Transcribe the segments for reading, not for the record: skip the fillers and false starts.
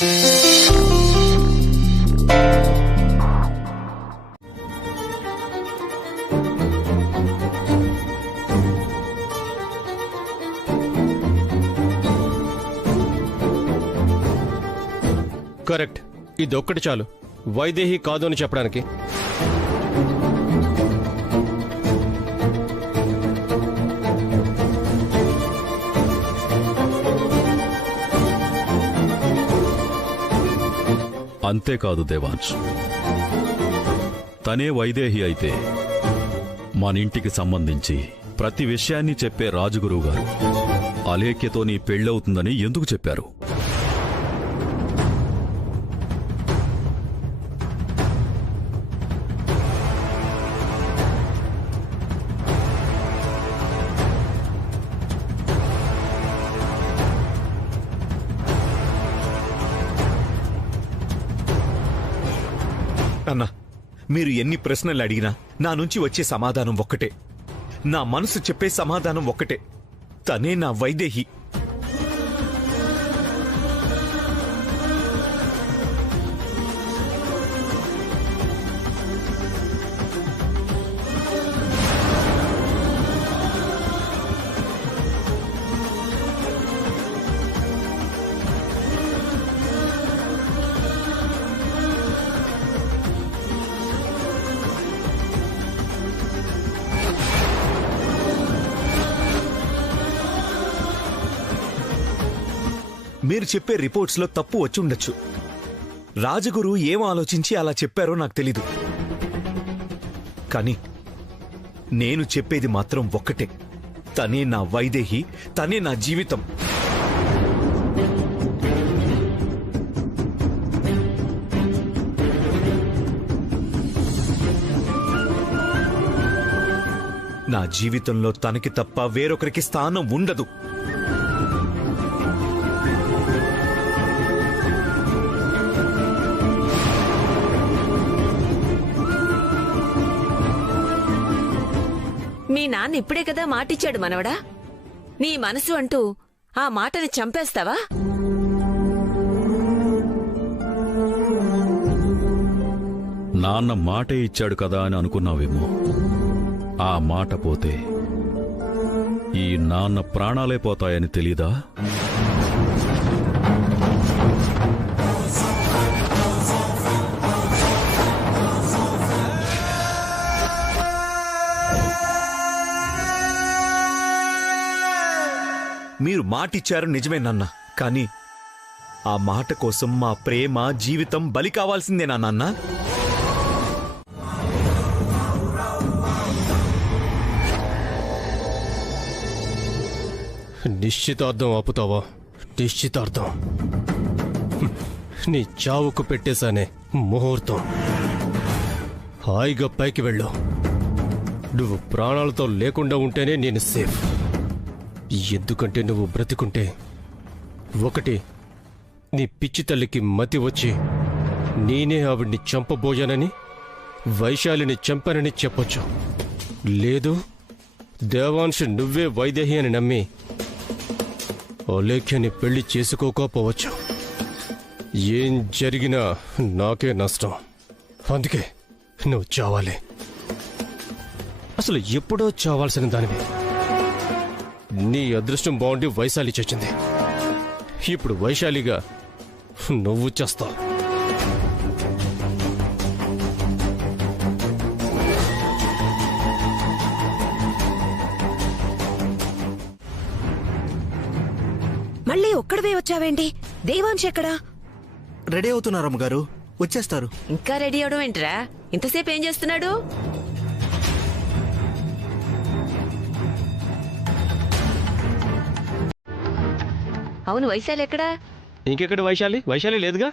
Correct. ఇదొక్కటి చాలు వైదేహి కాదు అని చెప్పడానికి. అంతేకాదు దేవాంశ్, తనే వైదేహి అయితే మన ఇంటికి సంబంధించి ప్రతి విషయాన్ని చెప్పే రాజగురువు గారు అలేఖ్యతో నీ పెళ్ళవుతుందని ఎందుకు చెప్పారు? అన్నా, మీరు ఎన్ని ప్రశ్నలు అడిగినా నా నుంచి వచ్చే సమాధానం ఒక్కటే. నా మనసు చెప్పే సమాధానం ఒక్కటే. తనే నా వైదేహి. మీరు చెప్పే రిపోర్ట్స్లో తప్పు వచ్చుండొచ్చు. రాజగురు ఏం ఆలోచించి అలా చెప్పారో నాకు తెలీదు. కానీ నేను చెప్పేది మాత్రం ఒక్కటే. తనే నా వైదేహి, తనే నా జీవితం. నా జీవితంలో తనకి తప్ప వేరొకరికి స్థానం ఉండదు. మీ నాన్న ఇప్పుడే కదా మాటిచ్చాడు మనవడా. నీ మనసు అంటూ ఆ మాటని చంపేస్తావా? నాన్న మాటే ఇచ్చాడు కదా అని అనుకున్నావేమో. ఆ మాట పోతే ఈ నాన్న ప్రాణాలే పోతాయని తెలీదా? మీరు మాటిచ్చారు నిజమే నాన్న. కానీ ఆ మాట కోసం మా ప్రేమ, జీవితం బలి కావాల్సిందేనా నాన్న? నిశ్చితార్థం ఆపుతావా? నిశ్చితార్థం నీ చావుకు పెట్టేశానే ముహూర్తం. హాయిగా పైకి వెళ్ళు. నువ్వు ప్రాణాలతో లేకుండా ఉంటేనే నేను సేఫ్. ఎందుకంటే నువ్వు బ్రతికుంటే ఒకటి, నీ పిచ్చి తల్లికి మతి వచ్చి నేనే ఆవిడ్ని చంపబోయానని, వైశాలిని చంపానని చెప్పొచ్చు. లేదు, దేవాంశ్ నువ్వే వైదేహి అని నమ్మి అలేఖ్యని పెళ్లి చేసుకోకపోవచ్చు. ఏం జరిగినా నాకే నష్టం. అందుకే నువ్వు చావాలి. అసలు ఎప్పుడో చావాల్సిన దానివి. నీ అదృష్టం బాగుండి వైశాలి చచ్చింది. ఇప్పుడు వైశాలిగా నువ్వు చేస్తావు. మళ్ళీ ఒక్కడవే వచ్చావేంటి? దేవాంశ్ ఎక్కడా? రెడీ అవుతున్నారు అమ్మగారు, వచ్చేస్తారు. ఇంకా రెడీ అవడం ఏంట్రా? ఇంతసేపు ఏం చేస్తున్నాడు? అవును, వైశాలి ఎక్కడా? ఇంకెక్కడ వైశాలి? వైశాలి లేదుగా.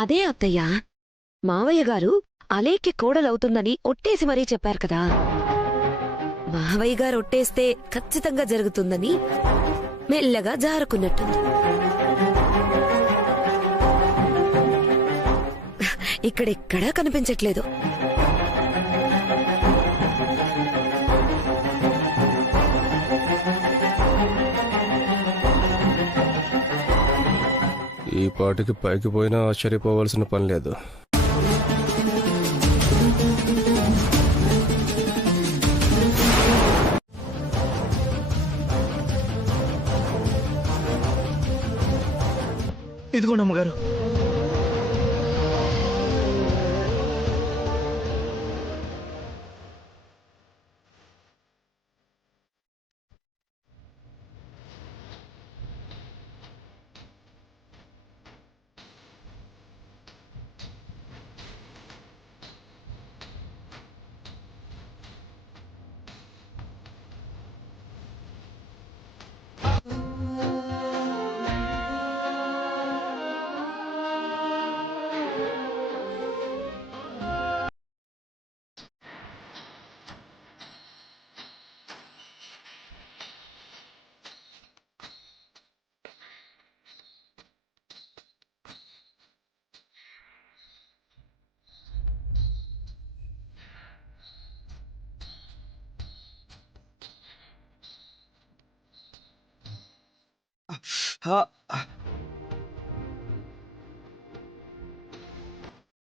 అదే అత్తయ్య, మావయ్య గారు అలేఖ్య కోడలవుతుందని ఒట్టేసి మరీ చెప్పారు కదా. మావయ్య గారు ఒట్టేస్తే ఖచ్చితంగా జరుగుతుందని మెల్లగా జారుకున్నట్టుంది. ఇక్కడెక్కడా కనిపించట్లేదు. ఈ పాటికి పైకి పోయినా ఆశ్చర్యపోవాల్సిన పని లేదు. ఇదిగోండి అమ్మగారు.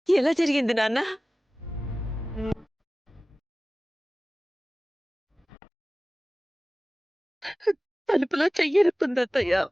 ఎలా జరిగింది నాన్న? తలుపులో చెయ్యరుకుందత్తయ్య.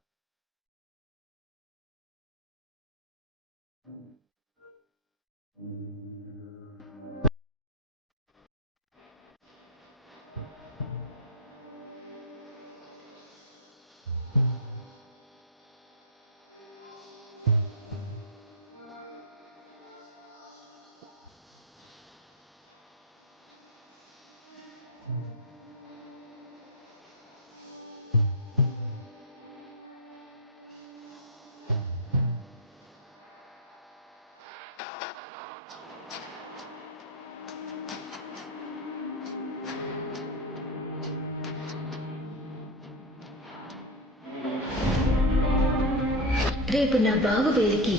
రేపు నా బావ వేలికి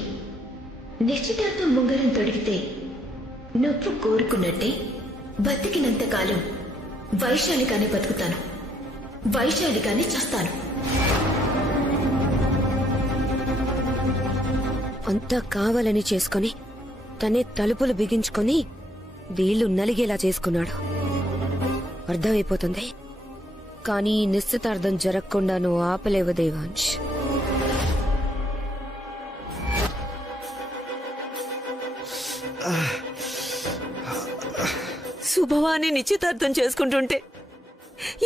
నిశ్చితార్థం ఉంగరం తొడిగితే నువ్వు కోరుకున్నట్టే బతికినంతకాలం వైశాలిగానే బతుకుతాను, వైశాలిగానే చస్తాను. అంతా కావాలని చేసుకొని తనే తలుపులు బిగించుకొని వీళ్ళు నలిగేలా చేసుకున్నాడు. అర్థమైపోతుంది. కానీ నిశ్చితార్థం జరగకుండా నువ్వు ఆపలేవు దేవాంశ్. శుభవాన్ని నిశ్చితార్థం చేసుకుంటుంటే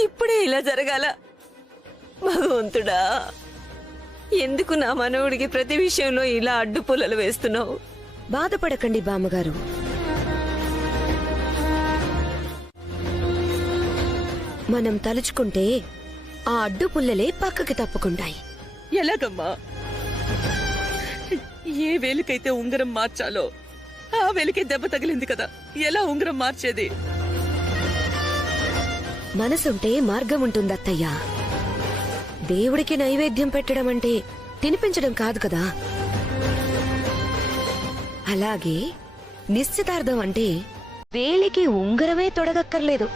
ఇప్పుడే ఇలా జరగాల? భగవంతుడా, ఎందుకు నా మనవుడికి ప్రతి విషయంలో ఇలా అడ్డుపుల్లలు వేస్తున్నావు? బాధపడకండి బామ్మగారు. మనం తలుచుకుంటే ఆ అడ్డుపుల్లలే పక్కకి తప్పుకుంటాయి. ఎలాగమ్మా? ఏ వేలికైతే ఉంగరం మార్చాలో ఆ వేలికే దెబ్బ తగిలింది కదా, ఎలా ఉంగరం మార్చేది? మనసుంటే మార్గం ఉంటుందత్తయ్యా. దేవుడికి నైవేద్యం పెట్టడం అంటే తినిపించడం కాదు కదా. అలాగే నిశ్చితార్థం అంటే వేలికి ఉంగరమే తొడగక్కర్లేదు,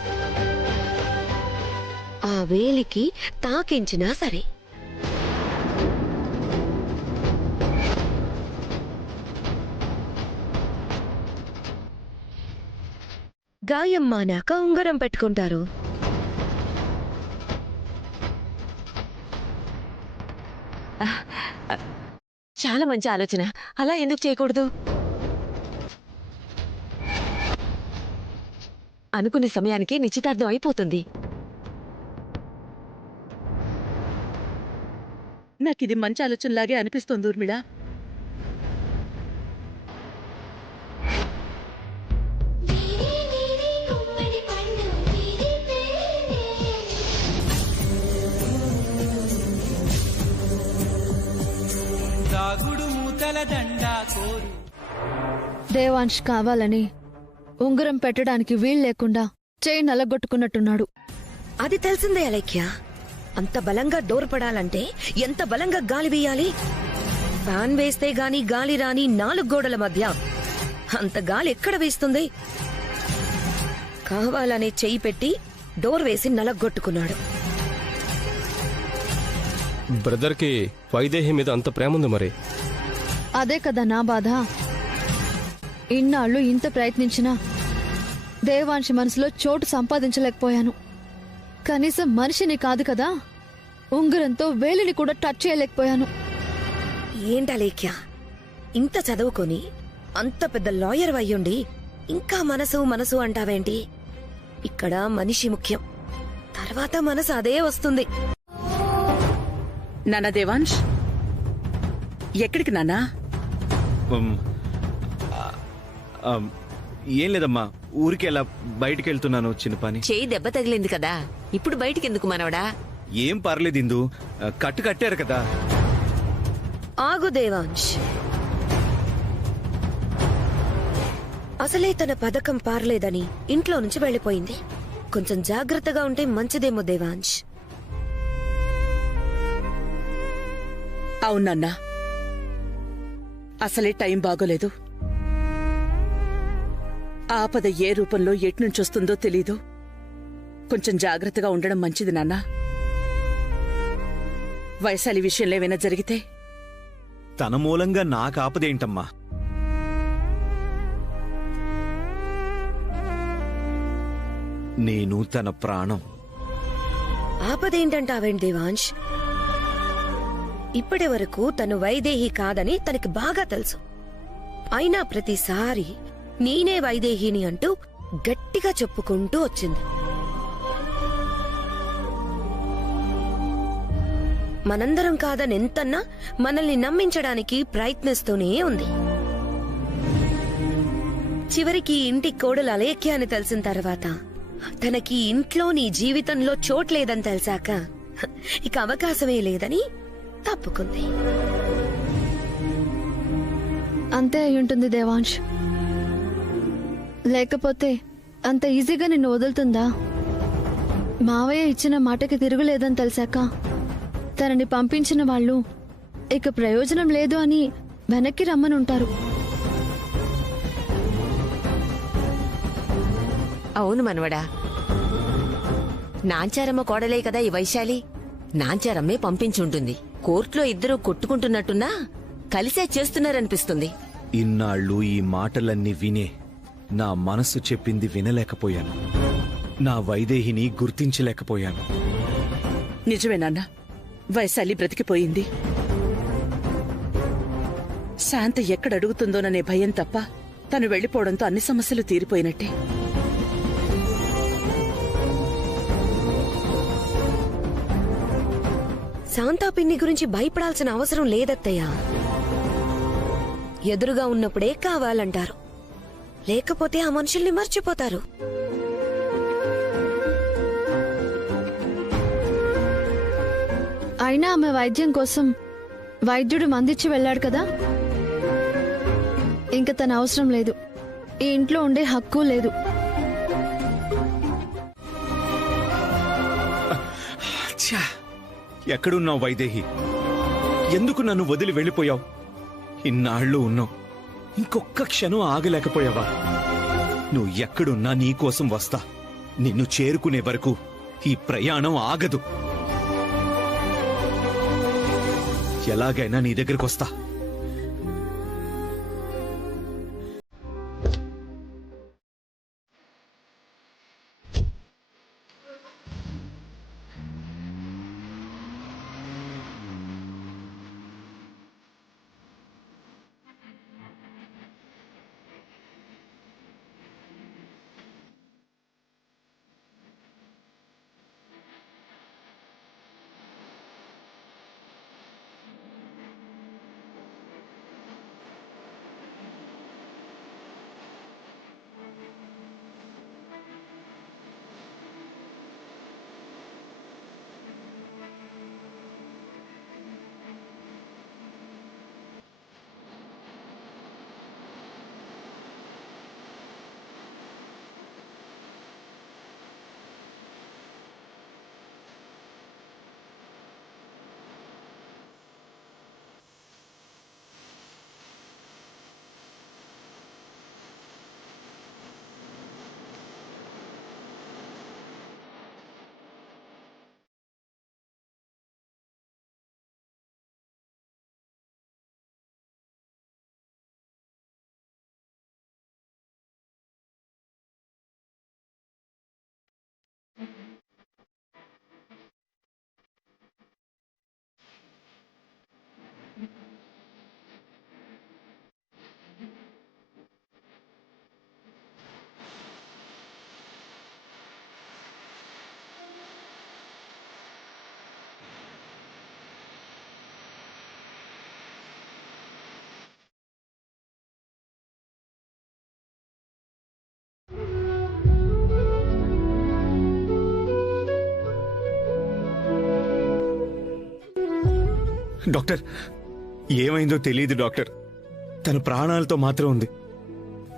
ఆ వేలికి తాకించినా సరే. గాయం మానాక ఉంగరం పెట్టుకుంటారు. చాలా మంచి ఆలోచన. అలా ఎందుకు చేయకూడదు? అనుకునే సమయానికి నిశ్చితార్థం అయిపోతుంది. నాకిది మంచి ఆలోచనలాగే అనిపిస్తోంది ఊర్మిళ. దాగుడు మూతల దండా కోరు దేవాంశ్ కావాలని ఉంగరం పెట్టడానికి వీలు లేకుండా చేయి నలగొట్టుకున్నట్టున్నాడు. అది తెలిసిందే అలేఖ్య. అంత బలంగా డోర్ పడాలంటే ఎంత బలంగా గాలి వేయాలి? ఫ్యాన్ వేస్తే గాని గాలి రాని 4 గోడల మధ్య అంత గాలి ఎక్కడ వేస్తుంది? కావాలనే చెయ్యి పెట్టి డోర్ వేసి నలగొట్టుకున్నాడు. బ్రదర్కి వైదేహి మీద అంత ప్రేమ ఉంది మరి. అదే కదా నా బాధ. ఇన్నాళ్ళు ఇంత ప్రయత్నించినా దేవాంశి మనసులో చోటు సంపాదించలేకపోయాను. కనీసం మనిషిని కాదు కదా, ఉంగరంతో వేలిని కూడా టచ్ చేయలేకపోయాను. ఏంటలేఖ్య, ఇంత చదువుకొని అంత పెద్ద లాయర్ అయ్యుండి ఇంకా మనసు మనసు అంటావేంటి? ఇక్కడ మనిషి ముఖ్యం, తర్వాత మనసు అదే వస్తుంది. నాన్న దేవాంశ్, ఎక్కడికి నాన్నా? ఉమ్, ఆ, ఏం లేదమ్మా, ఊరికి ఎలా బయటికి వెళ్తున్నాను, చిన్న పని. చేయి దెబ్బ తగిలింది కదా, ఇప్పుడు బయటికెందుకు మనవడా? ఏం పర్లేదు ఇందు, కట్టు కట్టారు కదా. ఆగు దేవాంశ్, అసలే తన పథకం పారలేదని ఇంట్లో నుంచి వెళ్లిపోయింది. కొంచెం జాగ్రత్తగా ఉంటే మంచిదేమో దేవాంశ్. అవునన్నా, అసలే టైం బాగోలేదు. ఆపద ఏ రూపంలో ఎట్నుంచొస్తుందో తెలీదు. కొంచెం జాగ్రత్తగా ఉండడం మంచిది నాన్నా. వైశాలి విషయంలో ఏమైనా జరిగితే తన మూలంగా నాకు ఆపదేంటమ్మా? నేను తన ప్రాణం. ఆపదేంటంటావేంటి దేవాంశ్? ఇప్పటి వరకు తను వైదేహి కాదని తనకి బాగా తెలుసు. అయినా ప్రతిసారి నేనే వైదేహిని అంటూ గట్టిగా చెప్పుకుంటూ వచ్చింది. మనందరం కాదని ఎంతన్నా మనల్ని నమ్మించడానికి ప్రయత్నిస్తూనే ఉంది. చివరికి ఇంటి కోడలు అలేఖ్య అని తెలిసిన తర్వాత, తనకి ఇంట్లో నీ జీవితంలో చోట్లేదని తెలిసాక ఇక అవకాశమే లేదని తప్పుకుంది. అంతే అయ్యుంటుంది దేవాంశ్. లేకపోతే అంత ఈజీగా నిన్ను వదులుతుందా? మావయ్య ఇచ్చిన మాటకి తిరుగులేదని తెలిసాక తనని పంపించిన వాళ్ళు ఇక ప్రయోజనం లేదు అని వెనక్కి రమ్మనుంటారు. అవును మనవడా, నాంచారమ్మ కోడలే కదా ఈ వైశాలి. నాంచారమ్మే పంపించుంటుంది. కోర్టులో ఇద్దరూ కొట్టుకుంటున్నట్టున్నా కలిసే చేస్తున్నారనిపిస్తుంది. ఇన్నాళ్ళు ఈ మాటలన్నీ వినే నా మనసు చెప్పింది వినలేకపోయాను. నా వైదేహిని గుర్తించలేకపోయాను. నిజమేనాన్నా, వైశాలి బ్రతికిపోయింది. శాంత ఎక్కడడుగుతుందోననే భయం తప్ప తను వెళ్లిపోవడంతో అన్ని సమస్యలు తీరిపోయినట్టే. శాంతా పిన్ని గురించి భయపడాల్సిన అవసరం లేదత్తయ్యా. ఎదురుగా ఉన్నప్పుడే కావాలంటారు, లేకపోతే ఆ మనుషుల్ని మర్చిపోతారు. అయినా ఆమె వైద్యం కోసం వైద్యుడు మందిచ్చి వెళ్ళాడు కదా, ఇంక తన అవసరం లేదు. ఈ ఇంట్లో ఉండే హక్కు లేదు. ఛా! ఎక్కడున్నావు వైదేహి? ఎందుకు నన్ను వదిలి వెళ్ళిపోయావు? ఇన్నాళ్ళు ఉన్నావు, ఇంకొక్క క్షణం ఆగలేకపోయావా? నువ్వు ఎక్కడున్నా నీకోసం వస్తా. నిన్ను చేరుకునే వరకు ఈ ప్రయాణం ఆగదు. ఎలాగైనా నీ దగ్గరకొస్తా. డాక్టర్ ఏమైందో తెలియదు డాక్టర్. తన ప్రాణాలతో మాత్రం ఉంది.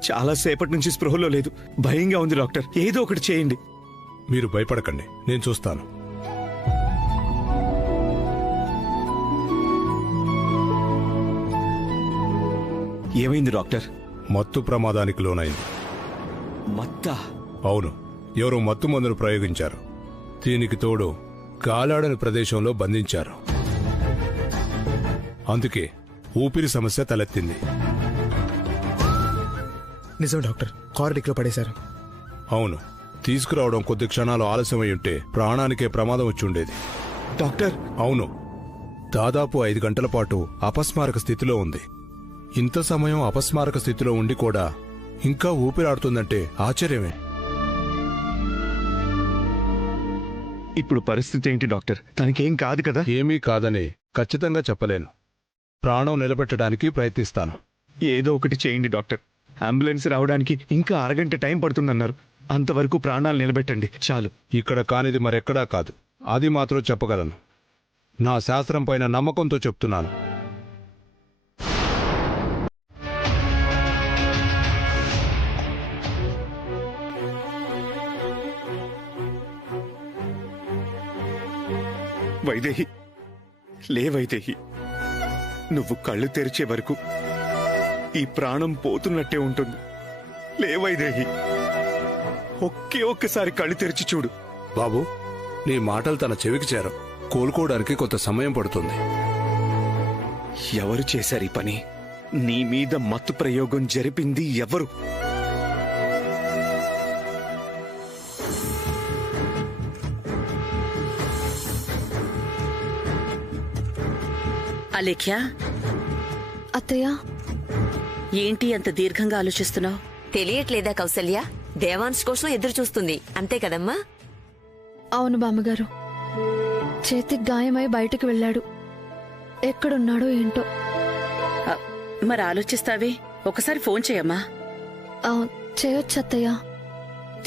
చాలా సేపటి నుంచి స్పృహలో లేదు. భయంగా ఉంది డాక్టర్. ఏదో ఒకటి చేయండి. మీరు భయపడకండి, నేను చూస్తాను. ఏమైంది డాక్టర్? మత్తు ప్రమాదానికి లోనైంది. మత్తా? అవును, ఎవరో మత్తు మందును ప్రయోగించారు. దీనికి తోడు గాలాడని ప్రదేశంలో బంధించారు. అందుకే ఊపిరి సమస్య తలెత్తింది. నిజం డాక్టర్, కారిడిక్లో పడేశారు. అవును, తీసుకురావడం కొద్ది క్షణాలు ఆలస్యమై ఉంటే ప్రాణానికే ప్రమాదం వచ్చి ఉండేది. డాక్టర్ అవును, దాదాపు 5 గంటల పాటు అపస్మారక స్థితిలో ఉంది. ఇంత సమయం అపస్మారక స్థితిలో ఉండి కూడా ఇంకా ఊపిరాడుతుందంటే ఆశ్చర్యమే. ఇప్పుడు పరిస్థితి ఏంటి డాక్టర్? తనకేం కాదు కదా? ఏమీ కాదని ఖచ్చితంగా చెప్పలేను. ప్రాణం నిలబెట్టడానికి ప్రయత్నిస్తాను. ఏదో ఒకటి చేయండి డాక్టర్. అంబులెన్స్ రావడానికి ఇంకా అరగంట టైం పడుతుందన్నారు. అంతవరకు ప్రాణాలు నిలబెట్టండి చాలు. ఇక్కడ కానిది మరెక్కడా కాదు, అది మాత్రం చెప్పగలను. నా శాస్త్రం పైన నమ్మకంతో చెప్తున్నాను. వైదేహి, లే వైదేహి. నువ్వు కళ్ళు తెరిచే వరకు ఈ ప్రాణం పోతున్నట్టే ఉంటుంది. లే వైదేహి, ఒక్కసారి కళ్ళు తెరిచి చూడు. బాబు, నీ మాటలు తన చెవికి చేరం. కోలుకోవడానికి కొంత సమయం పడుతుంది. ఎవరు చేశారు ఈ పని? నీ మీద మత్తు ప్రయోగం జరిపింది ఎవరు? అలేఖ్య, అత్తయ్య, ఏంటి అంత దీర్ఘంగా ఆలోచిస్తున్నావు? తెలియట్లేదా కౌసల్య? దేవాంశ్ కోసం ఎదురు చూస్తుంది, అంతే కదమ్మా? అవును బామ్మగారు, చేతికి గాయమై బయటికి వెళ్ళాడు. ఎక్కడున్నాడో ఏంటో. మరి ఆలోచిస్తావే, ఒకసారి ఫోన్ చేయమ్మా. చేయొచ్చు అత్తయ్య.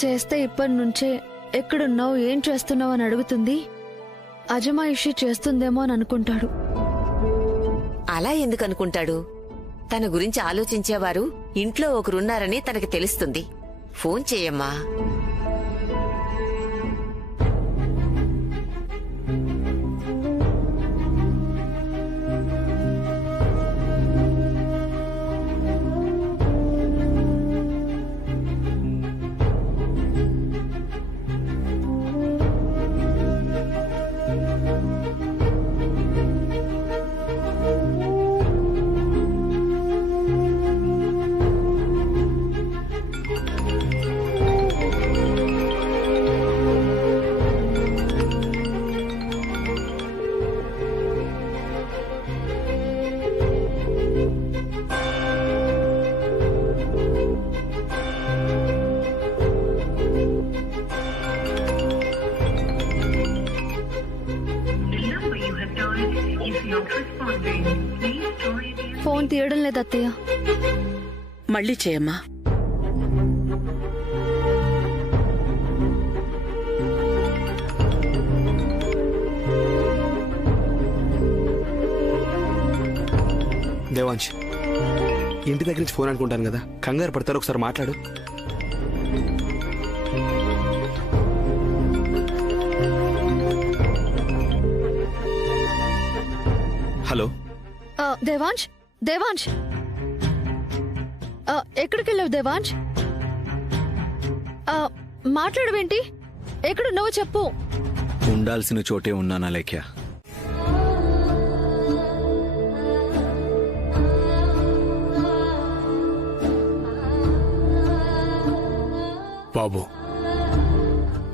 చేస్తే ఇప్పటి నుంచే ఎక్కడున్నావు, ఏం చేస్తున్నావు అని అడుగుతుంది. అజమాయిషి చేస్తుందేమో అని అనుకుంటాడు. అలా ఎందుకు అనుకుంటాడు? తన గురించి ఆలోచించేవారు ఇంట్లో ఒకరున్నారని తనకి తెలుస్తుంది. ఫోన్ చేయమ్మా. ఫోన్ తీయడం లేదు అత్తయ్య. మళ్ళీ చేయమ్మా. దేవాంశ్, ఇంటి దగ్గర నుంచి ఫోన్ అనుకుంటాను కదా, కంగారు పడతారు, ఒకసారి మాట్లాడు. హలో దేవాంశ్, దేవాంశ్, ఎక్కడికి వెళ్ళావు దేవాంశ్? మాట్లాడవేంటి? ఎక్కడున్నావో చెప్పు. ఉండాల్సిన చోటే ఉన్నానా లేఖ్య? బాబు,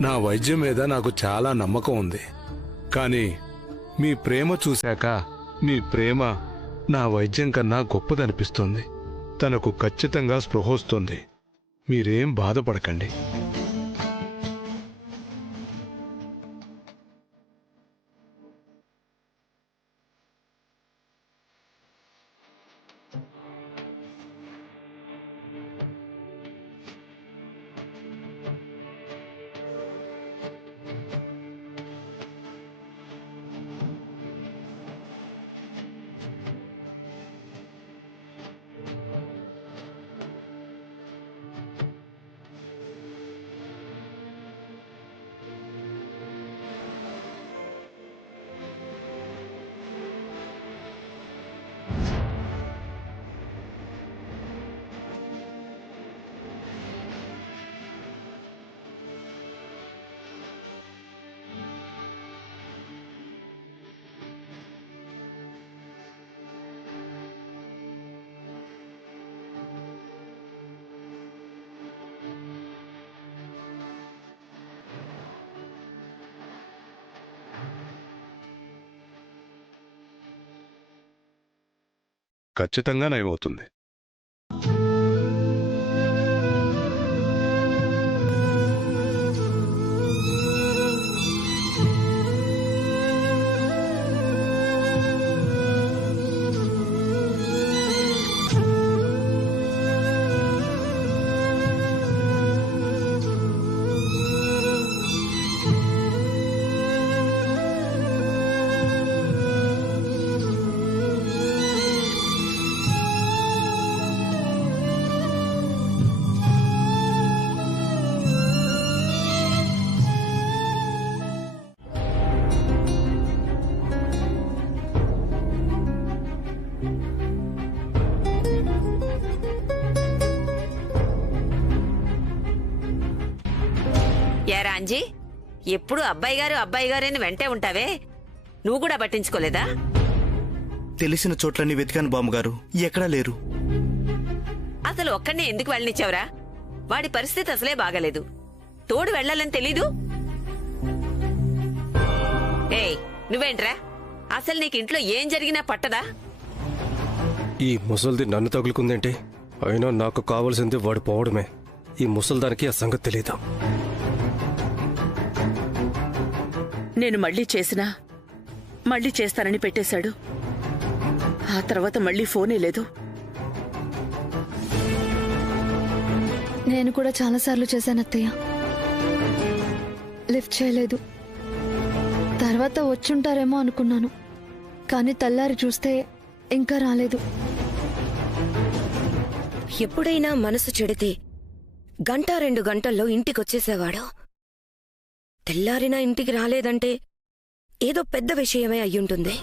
నా వైద్యం మీద నాకు చాలా నమ్మకం ఉంది. కానీ మీ ప్రేమ చూశాక మీ ప్రేమ నా వైద్యం కన్నా గొప్పదనిపిస్తుంది. తనకు ఖచ్చితంగా స్పృహొస్తుంది. మీరేం బాధపడకండి. ఖచ్చితంగా నయమవుతుంది. ఏరా అంజీ, ఎప్పుడు అబ్బాయి గారు అని వెంటే ఉంటావే, నువ్వు కూడా పట్టించుకోలేదా? తెలిసిన చోట్లన్నీ వెతికాను బామ్మగారు, ఎక్కడా లేరు. అసలు ఒక్కడిని ఎందుకు వెళ్ళనిచ్చావురా? వాడి పరిస్థితి అసలే బాగలేదు, తోడు వెళ్ళాలని తెలీదు. ఏయ్, నువ్వేంట్రా? అసలు నీకు ఇంట్లో ఏం జరిగినా పట్టదా? ఈ ముసల్ది నన్ను తగులుకుందేంటి? అయినా నాకు కావాల్సింది వాడు పోవడమే. ఈ ముసల్దానికి ఆ సంగతి తెలీదు. నేను మళ్ళీ చేస్తానని పెట్టేశాడు. ఆ తర్వాత మళ్ళీ ఫోనే లేదు. నేను కూడా చాలాసార్లు చేశాను అత్తయ్య, లిఫ్ట్ చేయలేదు. తర్వాత వచ్చుంటారేమో అనుకున్నాను, కానీ తెల్లారి చూస్తే ఇంకా రాలేదు. ఎప్పుడైనా మనసు చెడితే 1-2 గంటల్లో ఇంటికొచ్చేసేవాడు. తెల్లారినా ఇంటికి రాలేదంటే ఏదో పెద్ద విషయమే అయ్యుంటుంది.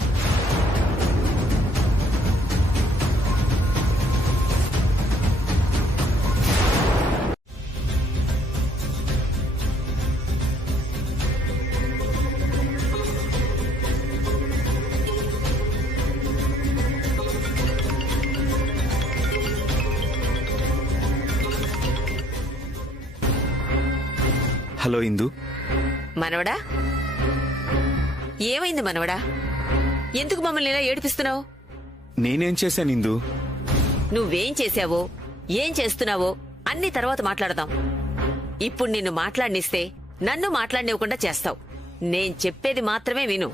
హలో ఇందు. మనవడా, ఏమైంది మనవడా? ఎందుకు మమ్మల్ని ఇలా ఏడిపిస్తున్నావు? నేనేం చేశాను ఇందు? నువ్వేం చేశావో, ఏం చేస్తున్నావో అన్ని తర్వాత మాట్లాడదాం. ఇప్పుడు నిన్ను మాట్లాడనిస్తే నన్ను మాట్లాడనివ్వకుండా చేస్తావు. నేను చెప్పేది మాత్రమే విను.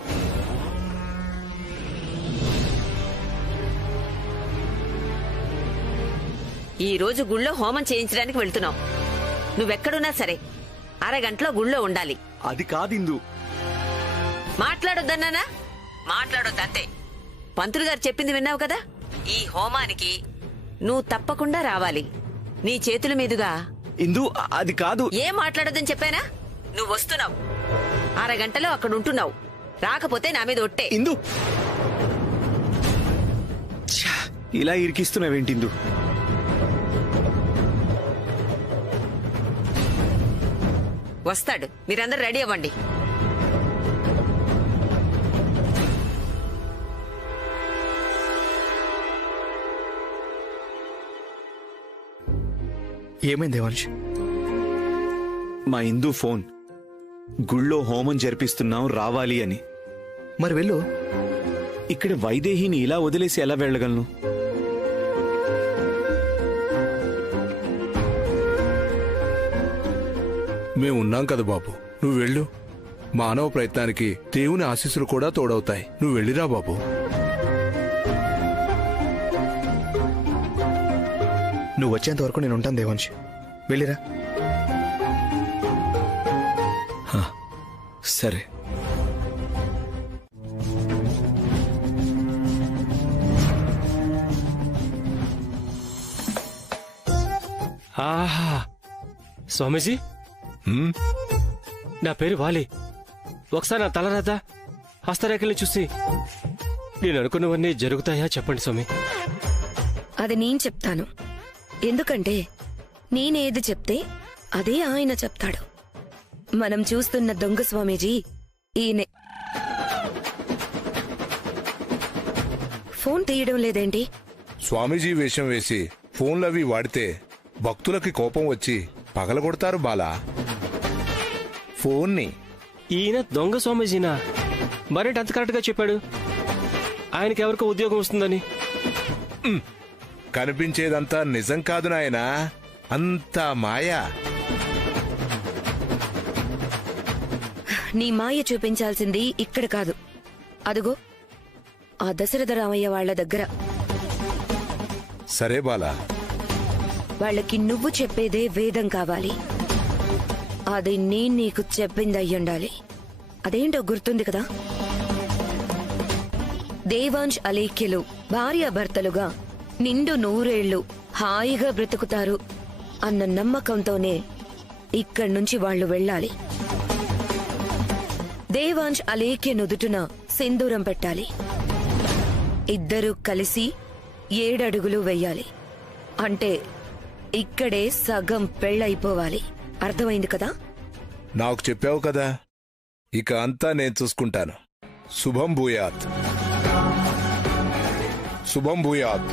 ఈ రోజు గుళ్ళో హోమం చేయించడానికి వెళ్తున్నావు. నువ్వెక్కడున్నా సరే అరగంటలో గుళ్ళో ఉండాలి. అది కాదిందు. మాట్లాడొద్దన్నానా? మాట్లాడొద్దంతే. పంతులు గారు చెప్పింది విన్నావు కదా? ఈ హోమానికి నువ్వు తప్పకుండా రావాలి. నీ చేతుల మీదుగా. ఇందు, అది కాదు. ఏం మాట్లాడొద్దని చెప్పానా? నువ్వు వస్తున్నావు, అరగంటలో అక్కడ ఉంటున్నావు. రాకపోతే నా మీద ఒట్టే. ఇందు, ఇలా ఇరికిస్తున్నావేంటి ఇందు? వస్తాడు, మీరందరూ రెడీ అవ్వండి. ఏమైంది దేవాంశ్? మా ఇందు ఫోన్, గుళ్ళో హోమం జరిపిస్తున్నాం రావాలి అని. మరి వెళ్ళు. ఇక్కడ వైదేహిని ఇలా వదిలేసి ఎలా వెళ్ళగలను? మేమున్నాం కదా బాబు, నువ్వు వెళ్ళు. మానవ ప్రయత్నానికి దేవుని ఆశీస్సులు కూడా తోడవుతాయి. నువ్వు వెళ్ళిరా బాబు. నువ్వు వచ్చేంత వరకు నేను ఉంటాను దేవాంశ్, వెళ్ళిరా. సరే. ఆహా, స్వామీజీ, నా పేరు వాలి. ఒకసారి నా తలరాత హస్తరేఖల్ని చూసి నేను అనుకున్నవన్నీ జరుగుతాయా చెప్పండి స్వామి. అది నేను చెప్తాను. ఎందుకంటే నేనేది చెప్తే అదే ఆయన చెప్తాడు. మనం చూస్తున్న దొంగ స్వామీజీ ఈయనే. ఫోన్ తీయడం లేదేంటి? స్వామీజీ వేషం వేసి ఫోన్లవి వాడితే భక్తులకి కోపం వచ్చి పగలగొడతారు బాలా. ఫోన్ని ఈయన దొంగ స్వామీజీనా? మరేంటి అంత కరెక్ట్గా చెప్పాడు? ఆయనకి ఎవరికో ఉద్యోగం వస్తుందని. కనిపించేదంతా నిజం కాదు నాయనా, అంతా మాయా. నీ మాయ చూపించాల్సింది ఇక్కడ కాదు, అదుగో ఆ దశరథ రామయ్య వాళ్ల దగ్గర. సరే బాలా, వాళ్ళకి నువ్వు చెప్పేదే వేదం కావాలి. అది నేను నీకు చెప్పింది అయ్యుండాలి. అదేంటో గుర్తుంది కదా, దేవాంశ్ అలేఖ్యలు భార్యాభర్తలుగా నిండు 100 ఏళ్లు హాయిగా బ్రతుకుతారు అన్న నమ్మకంతోనే ఇక్కడ్నుంచి వాళ్ళు వెళ్ళాలి. దేవాంశ్ అలేఖ్య నుదుటున సింధూరం పెట్టాలి. ఇద్దరూ కలిసి 7 అడుగులు వెయ్యాలి. అంటే ఇక్కడే సగం పెళ్ళైపోవాలి. అర్థమైంది కదా? నాకు చెప్పావు కదా, ఇక అంతా నేను చూసుకుంటాను. శుభం భూయాత్, శుభం భూయాత్.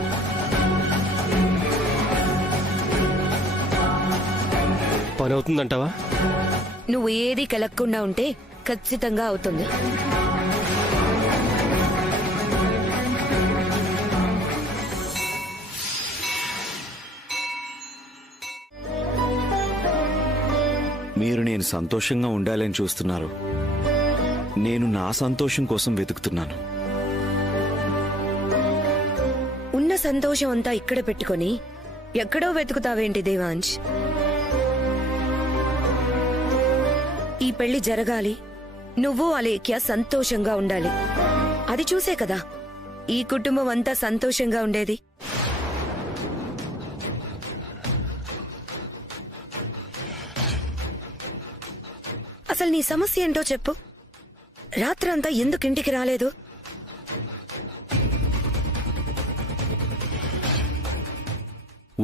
పని అవుతుందంటావా? నువ్వు ఏది కలగకుండా ఉంటే ఖచ్చితంగా అవుతుంది. మీరు నేను సంతోషంగా ఉండాలని చూస్తున్నారు, నేను నా సంతోషం కోసం వెతుకుతున్నాను. ఉన్న సంతోషం అంతా ఇక్కడ పెట్టుకొని ఎక్కడో వెతుకుతావేంటి దేవాంశ్? ఈ పెళ్లి జరగాలి, నువ్వు అలేఖ్య సంతోషంగా ఉండాలి. అది చూసే కదా ఈ కుటుంబం అంతా సంతోషంగా ఉండేది. అసలు నీ సమస్య ఏంటో చెప్పు. రాత్రంతా ఎందుకు ఇంటికి రాలేదు?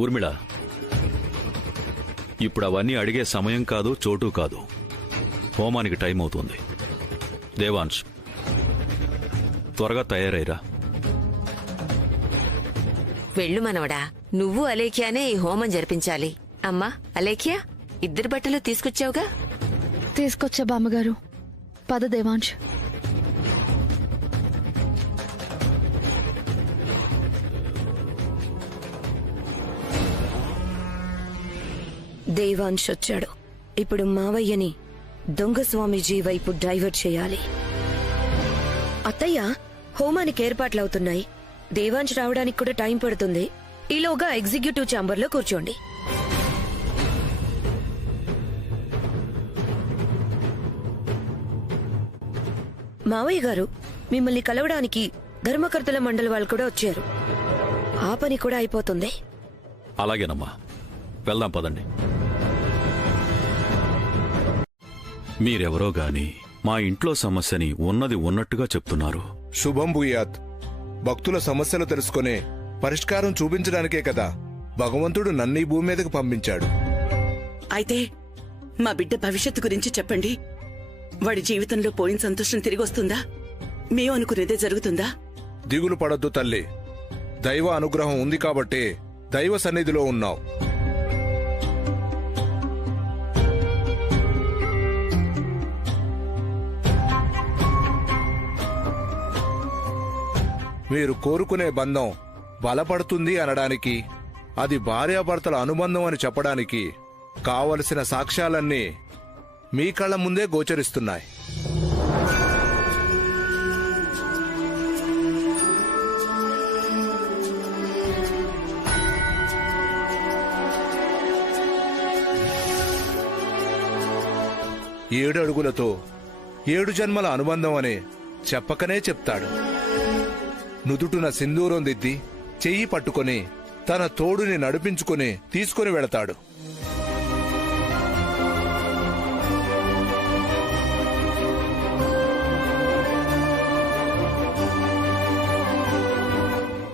ఊర్మిళ, ఇప్పుడు అవన్నీ అడిగే సమయం కాదు, చోటు కాదు. హోమానికి టైం అవుతుంది. దేవాంశ్, త్వరగా తయారైరా. వెళ్ళు మనవడా, నువ్వు అలేఖ్యానే ఈ హోమం జరిపించాలి. అమ్మా అలేఖ్య, ఇద్దరు బట్టలు తీసుకొచ్చావుగా? తీసుకొచ్చా బామ్మగారు. పద దేవాంశ్. దేవాంశ్ వచ్చాడు. ఇప్పుడు మావయ్యని దొంగ స్వామీజీ వైపు డైవర్ట్ చేయాలి. అత్తయ్య, హోమానికి ఏర్పాట్లవుతున్నాయి. దేవాంశ్ రావడానికి కూడా టైం పడుతుంది. ఈలోగా ఎగ్జిక్యూటివ్ ఛాంబర్లో కూర్చోండి. మావయ్య గారు, మిమ్మల్ని కలవడానికి ధర్మకర్తల మండలి వాళ్ళు కూడా వచ్చారు. ఆ పని కూడా అయిపోతుంది. అలాగేనమ్మా, వెళ్దాం పదండి. మీరెవరో గాని మా ఇంట్లో సమస్యని ఉన్నది ఉన్నట్టుగా చెప్తున్నారు. శుభం భూయాత్. భక్తుల సమస్యలు తెలుసుకునే పరిష్కారం చూపించడానికే కదా భగవంతుడు నన్ను ఈ భూమి మీదకు పంపించాడు. అయితే మా బిడ్డ భవిష్యత్తు గురించి చెప్పండి. వాడి జీవితంలో పోయిన సంతోషం తిరిగి వస్తుందా? మేము అనుకునేదే జరుగుతుందా? దిగులు పడొద్దు తల్లి, దైవ అనుగ్రహం ఉంది కాబట్టే దైవ సన్నిధిలో ఉన్నావు. మీరు కోరుకునే బంధం బలపడుతుంది అనడానికి, అది భార్యాభర్తల అనుబంధం అని చెప్పడానికి కావలసిన సాక్ష్యాలన్నీ మీ కళ్ళ ముందే గోచరిస్తున్నాయి. ఏడు అడుగులతో 7 జన్మల అనుబంధం అని చెప్పకనే చెప్తాడు. నుదుటున సింధూరం దిద్ది చెయ్యి పట్టుకొని తన తోడుని నడిపించుకుని తీసుకుని వెళతాడు.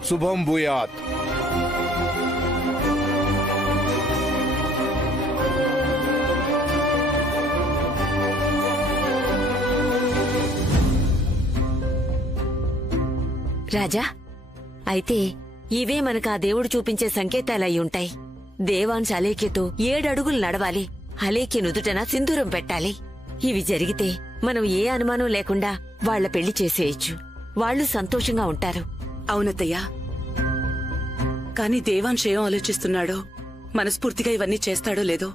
శుభం భూయాత్. రాజా, అయితే ఇవే మనకు ఆ దేవుడు చూపించే సంకేతాలయ్యి ఉంటాయి. దేవాంశ్ అలేఖ్యతో 7 అడుగులు నడవాలి, అలేఖ్య నుదుటన సింధూరం పెట్టాలి. ఇవి జరిగితే మనం ఏ అనుమానం లేకుండా వాళ్ల పెళ్లి చేసేయచ్చు. వాళ్ళు సంతోషంగా ఉంటారు. అవునత్తయ్యా, కానీ దేవాంశ్ ఏం ఆలోచిస్తున్నాడో, మనస్ఫూర్తిగా ఇవన్నీ చేస్తాడో లేదో.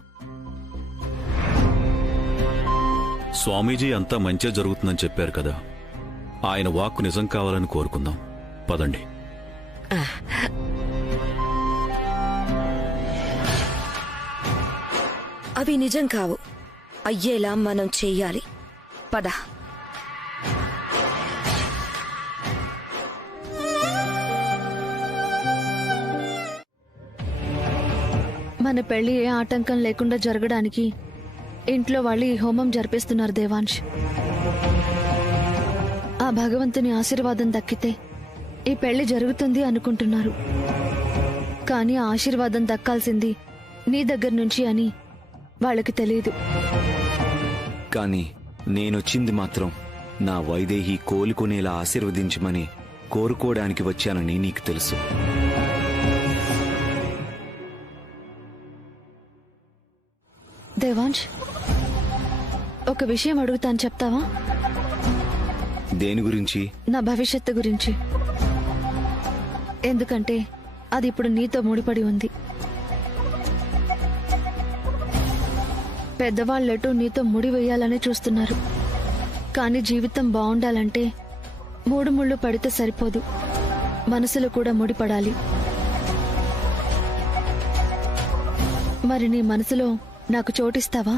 స్వామీజీ అంతా మంచే జరుగుతుందని చెప్పారు కదా, ఆయన వాక్కు నిజం కావాలని కోరుకుందాం. పదండి. అవి నిజం కావు, అయ్యేలా మనం చెయ్యాలి. పద. మన పెళ్లి ఏ ఆటంకం లేకుండా జరగడానికి ఇంట్లో వాళ్ళు ఈ హోమం జరిపిస్తున్నారు దేవాంశ్. ఆ భగవంతుని ఆశీర్వాదం దక్కితే ఈ పెళ్లి జరుగుతుంది అనుకుంటున్నారు. కానీ ఆ ఆశీర్వాదం దక్కాల్సింది నీ దగ్గర నుంచి అని వాళ్ళకి తెలియదు. కానీ నేనొచ్చింది మాత్రం నా వైదేహి కోలుకునేలా ఆశీర్వదించమని కోరుకోవడానికి వచ్చానని నీకు తెలుసు. దేవాంశ్, ఒక విషయం అడుగుతాను, చెప్తావా? దేని గురించి? నా భవిష్యత్తు గురించి. ఎందుకంటే అది ఇప్పుడు నీతో ముడిపడి ఉంది. పెద్దవాళ్ళెటు నీతో ముడి వేయాలని చూస్తున్నారు. కానీ జీవితం బాగుండాలంటే 3 ముళ్ళు పడితే సరిపోదు, మనసులో కూడా ముడిపడాలి. మరి నీ మనసులో నాకు చోటిస్తావా?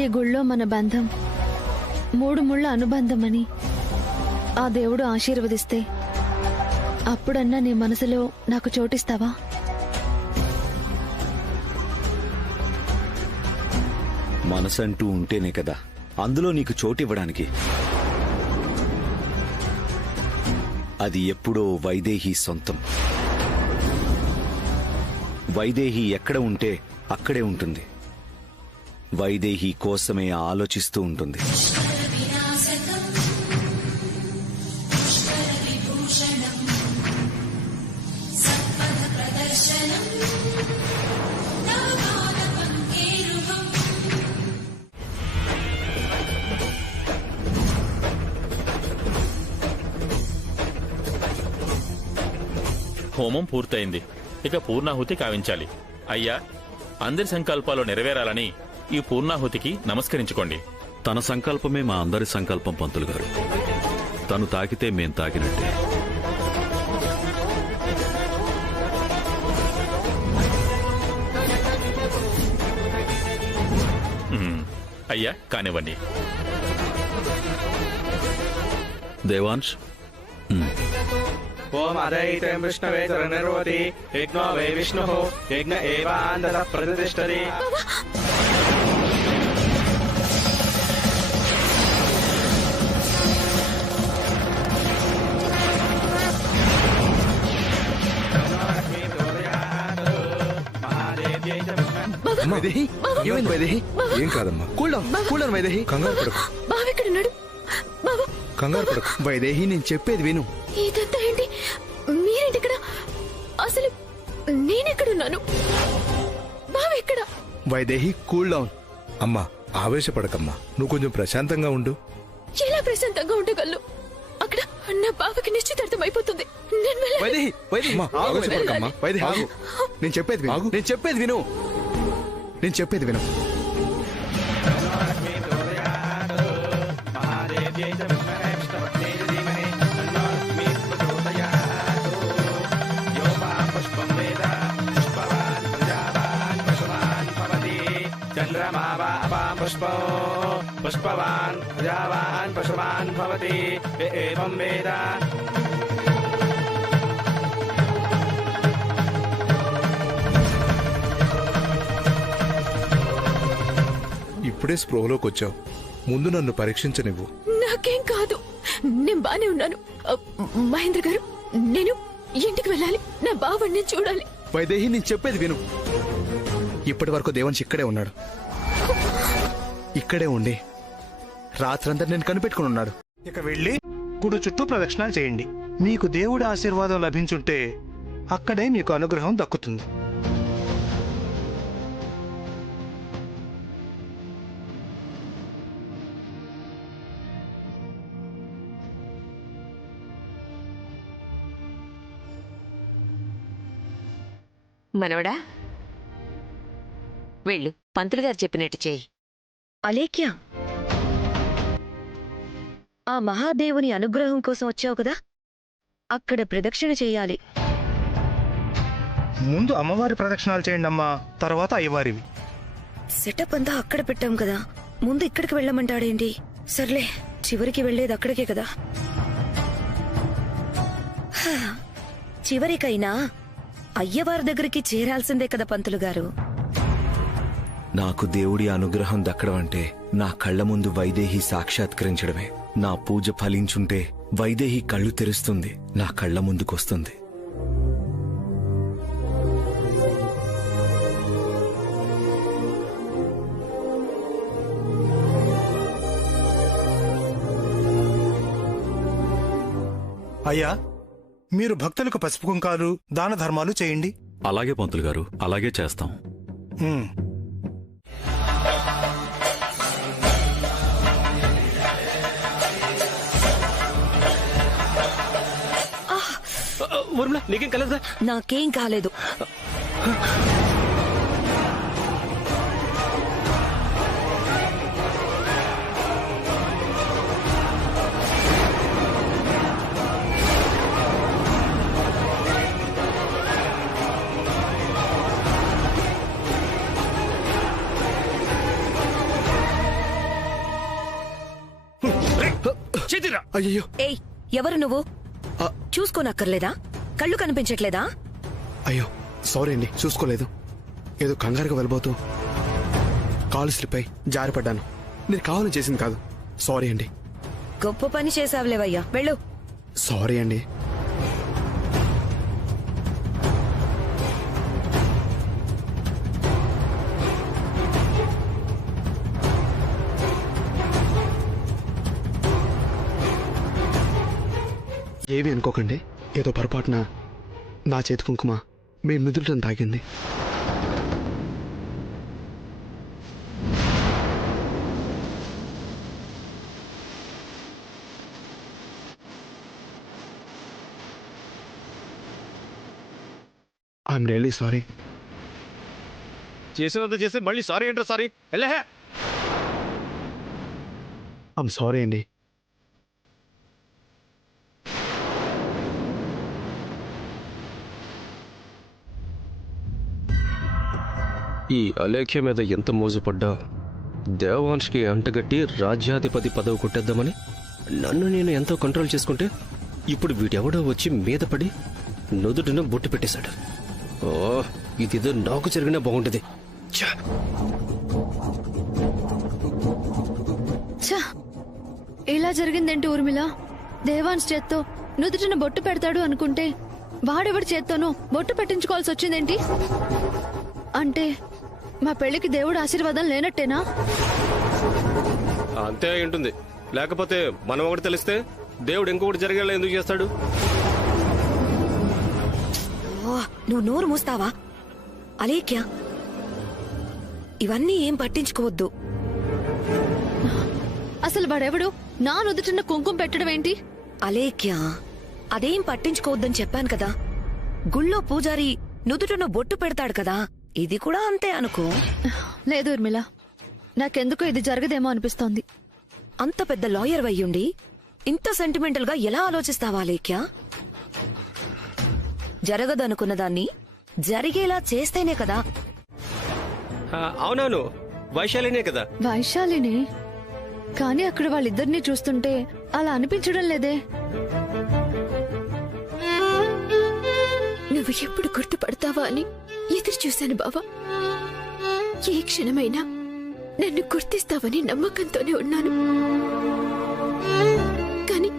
ఈ గుళ్ళో మన బంధం 3 ముళ్ళ అనుబంధమని ఆ దేవుడు ఆశీర్వదిస్తే అప్పుడన్నా నీ మనసులో నాకు చోటిస్తావా? మనసంటూ ఉంటేనే కదా అందులో నీకు చోటివ్వడానికి. అది ఎప్పుడో వైదేహి సొంతం. వైదేహి ఎక్కడ ఉంటే అక్కడే ఉంటుంది. వైదేహి కోసమే ఆలోచిస్తూ ఉంటుంది. హోమం పూర్తయింది. ఇక పూర్ణాహుతి కావించాలి. అయ్యా, అందరి సంకల్పాలు నెరవేరాలని ఈ పూర్ణాహుతికి నమస్కరించుకోండి. తన సంకల్పమే మా అందరి సంకల్పం పంతులు గారు. తను తాకితే మేం తాకినట్టే. అయ్యా, కానివ్వండి. దేవాంశ్, ఓం అదైతం విష్ణవే నిర్వతి యజ్ఞో వై విష్ణుః యజ్ఞ ఏవాంతః ప్రతిష్ఠతి. వైదేహి, ఏమైంది వైదేహి? ఏం కాదమ్మా, కూల్ వైదేహి. కంగారు పడకు, బావెక్కడున్నాడు? బావ, కంగారు పడకు. వైదేహి, నేను చెప్పేది విను. ఇదంతా ఏంటి? మీరేంటి ఇక్కడ? అసలు నేనెక్కడున్నాను? బావ ఎక్కడ? Vaidehi, cool down. అమ్మా, ఆవేశపడకమ్మా, నువ్వు కొంచెం ప్రశాంతంగా ఉండు. ఎలా ప్రశాంతంగా ఉండగలను? అక్కడ నా బావకి నిశ్చితార్థం అయిపోతుంది. నేను వెళ్ళాలి. వైదేహి, వైదేహి, అమ్మా, ఆవేశపడకమ్మా. వైదేహి, ఆగు. నేను చెప్పేది విను. ఆగు. నేను చెప్పేది విను. నేను చెప్పేది విను. పుష్పవాన్ ప్రజావాన్ పశువాన్ భవతి ఏవం వేద. ఇప్పుడే స్పృహలోకి వచ్చావు, ముందు నన్ను పరీక్షించనివ్వు. నాకేం కాదు, నేను బానే ఉన్నాను. మహేంద్ర గారు, నేను ఇంటికి వెళ్ళాలి. నా బావని చూడాలి. వైదేహి, నేను చెప్పేది విను. ఇప్పటి వరకు దేవాంశ్ ఇక్కడే ఉన్నాడు. ఇక్కడే ఉండి రాత్రంతా నేను కనిపెట్టుకుని ఉన్నాడు. ఇక వెళ్ళి గుడి చుట్టూ ప్రదక్షిణాలు చేయండి. మీకు దేవుడి ఆశీర్వాదం లభించుంటే అక్కడే మీకు అనుగ్రహం దక్కుతుంది. మనవడా వెళ్ళు, పంతులు గారు చెప్పినట్టు చేయి. అలేఖ్య, ఆ మహాదేవుని అనుగ్రహం కోసం వచ్చావు కదా, అక్కడ ప్రదక్షిణ చెయ్యాలి. ముందు అమ్మవారి ప్రదక్షిణాలు చేయండి అమ్మా, తర్వాత అయ్యవారివి. సెటప్ అంతా అక్కడ పెట్టాం కదా, ముందు ఇక్కడికి వెళ్ళమంటాడేంటి? సర్లే, చివరికి వెళ్ళేది అక్కడికే కదా. హా, చివరికైనా అయ్యవారి దగ్గరికి చేరాల్సిందే కదా పంతులు గారు. నాకు దేవుడి అనుగ్రహం దక్కడం అంటే నా కళ్ల ముందు వైదేహి సాక్షాత్కరించడమే. నా పూజ ఫలించుంటే వైదేహి కళ్ళు తెరుస్తుంది, నా కళ్ల ముందుకొస్తుంది. అయ్యా, మీరు భక్తులకు పసుపు కుంకాలు దాన ధర్మాలు చేయండి. అలాగే పంతులు గారు, అలాగే చేస్తాం. ఉమ్. ఊర్మిళ, నీకేం కలదా? నాకేం కాలేదు. అయ్యో, ఏయ్, ఎవరు నువ్వు? చూసుకోనక్కర్లేదా? కళ్ళు కనిపించట్లేదా? అయ్యో సారీ అండి, చూసుకోలేదు. ఏదో కంగారుగా వెళ్ళబోతూ కాలు స్లిప్ అయి జారిపడ్డాను. నేను కావాలని చేసింది కాదు. సారీ అండి. గొప్ప పని చేసావులేవయ్యా, వెళ్ళు. సారీ అండి. ఏమీ అనుకోకండి, ఏదో పొరపాటున నా చేతి కుంకుమ మీ నుదుటను తాగింది. I'm really sorry. చేసినంత చేసి మళ్ళీ సారీ ఏంటో సారీ. ఐఎమ్ సారీ అండి. ఈ అలేఖ్య మీద ఎంత మోజుపడ్డా దేవాంష్కి అంటగట్టి రాజ్యాధిపతి పదవి కొట్టేద్దామని నన్ను నేను ఎంతో కంట్రోల్ చేసుకుంటే ఇప్పుడు వీడెవడో వచ్చి మీద పడి నుదుటిన బొట్టు పెట్టేశాడు. ఓ, ఇదేదో నాకు జరిగినా బాగుంటుంది. ఇలా జరిగిందేంటి ఊర్మిళ? దేవాన్స్ చేత్తో నుదుటిన బొట్టు పెడతాడు అనుకుంటే వాడెవడి చేత్తోనో బొట్టు పెట్టించుకోవాల్సి వచ్చిందేంటి? అంటే మా పెళ్లికి దేవుడు ఆశీర్వాదం లేనట్టేనా? అంతే ఉంటుంది. లేకపోతే మనం ఒకటి తెలిస్తే దేవుడు ఇంకొకటి జరిగేలా ఎందుకు చేస్తాడు? నువ్వు నోరు మూస్తావా? అలేఖ్య, ఇవన్నీ ఏం పట్టించుకోవద్దు. అసలు వాడెవడు నా నుదుటిన కుంకుమ పెట్టడం ఏంటి? అలేఖ్య, అదేం పట్టించుకోవద్దని చెప్పాను కదా. గుళ్ళో పూజారి నుదుటన బొట్టు పెడతాడు కదా, ఇది కూడా అంతే అనుకో. లేదు ఊర్మిళ, నాకెందుకో ఇది జరగదేమో అనిపిస్తోంది. అంత పెద్ద లాయర్ అయ్యుండి ఇంత సెంటిమెంటల్ గా ఎలా ఆలోచిస్తావా లేఖ్య? జరగదనుకున్న దాన్ని జరిగేలా చేస్తేనే కదా. అవునవును, వైశాలినే కదా. వైశాలిని, కానీ అక్కడ వాళ్ళిద్దరినీ చూస్తుంటే అలా అనిపించడం లేదే. నువ్వు ఎప్పుడు గుర్తుపడతావా అని ఎదురు చూశాను బావా. ఏ క్షణమైనా నన్ను గుర్తిస్తావని నమ్మకంతోనే ఉన్నాను. కానీ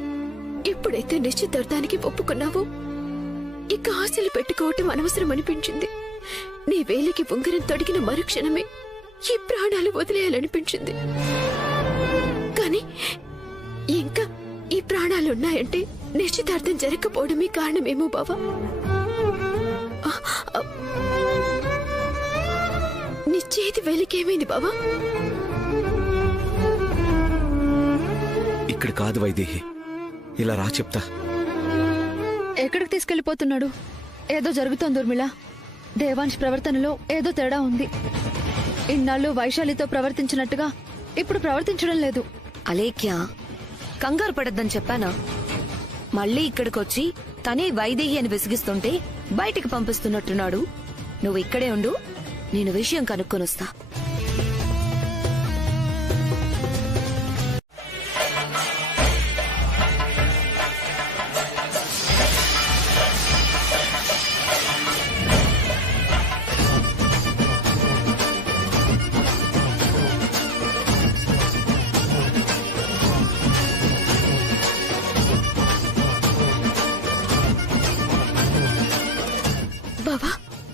ఎప్పుడైతే నిశ్చితార్థానికి ఒప్పుకున్నావో ఇక ఆశలు పెట్టుకోవటం అనవసరం అనిపించింది. నీ వేలికి ఉంగరం తొడిగిన మరుక్షణమే ఈ ప్రాణాలు వదిలేయాలనిపించింది. కానీ ఇంకా ఈ ప్రాణాలున్నాయంటే నిశ్చితార్థం జరగకపోవడమే కారణమేమో బావా. నీ చేతి వేలికేమైంది బావా? ఇక్కడ కాదు వైదేహి, ఇలా రా చెప్తా. ఎక్కడికి తీసుకెళ్లిపోతున్నాడు? ఏదో జరుగుతోంది ఊర్మిళ. దేవాంశ్ ప్రవర్తనలో ఏదో తేడా ఉంది. ఇన్నాళ్ళు వైశాలితో ప్రవర్తించినట్టుగా ఇప్పుడు ప్రవర్తించడం లేదు. అలేఖ్య, కంగారు పడద్దని చెప్పానా? మళ్ళీ ఇక్కడికొచ్చి తనే వైదేహి అని విసిగిస్తుంటే బయటికి పంపిస్తున్నట్టున్నాడు. నువ్వు ఇక్కడే ఉండు, నేను విషయం కనుక్కొనొస్తా.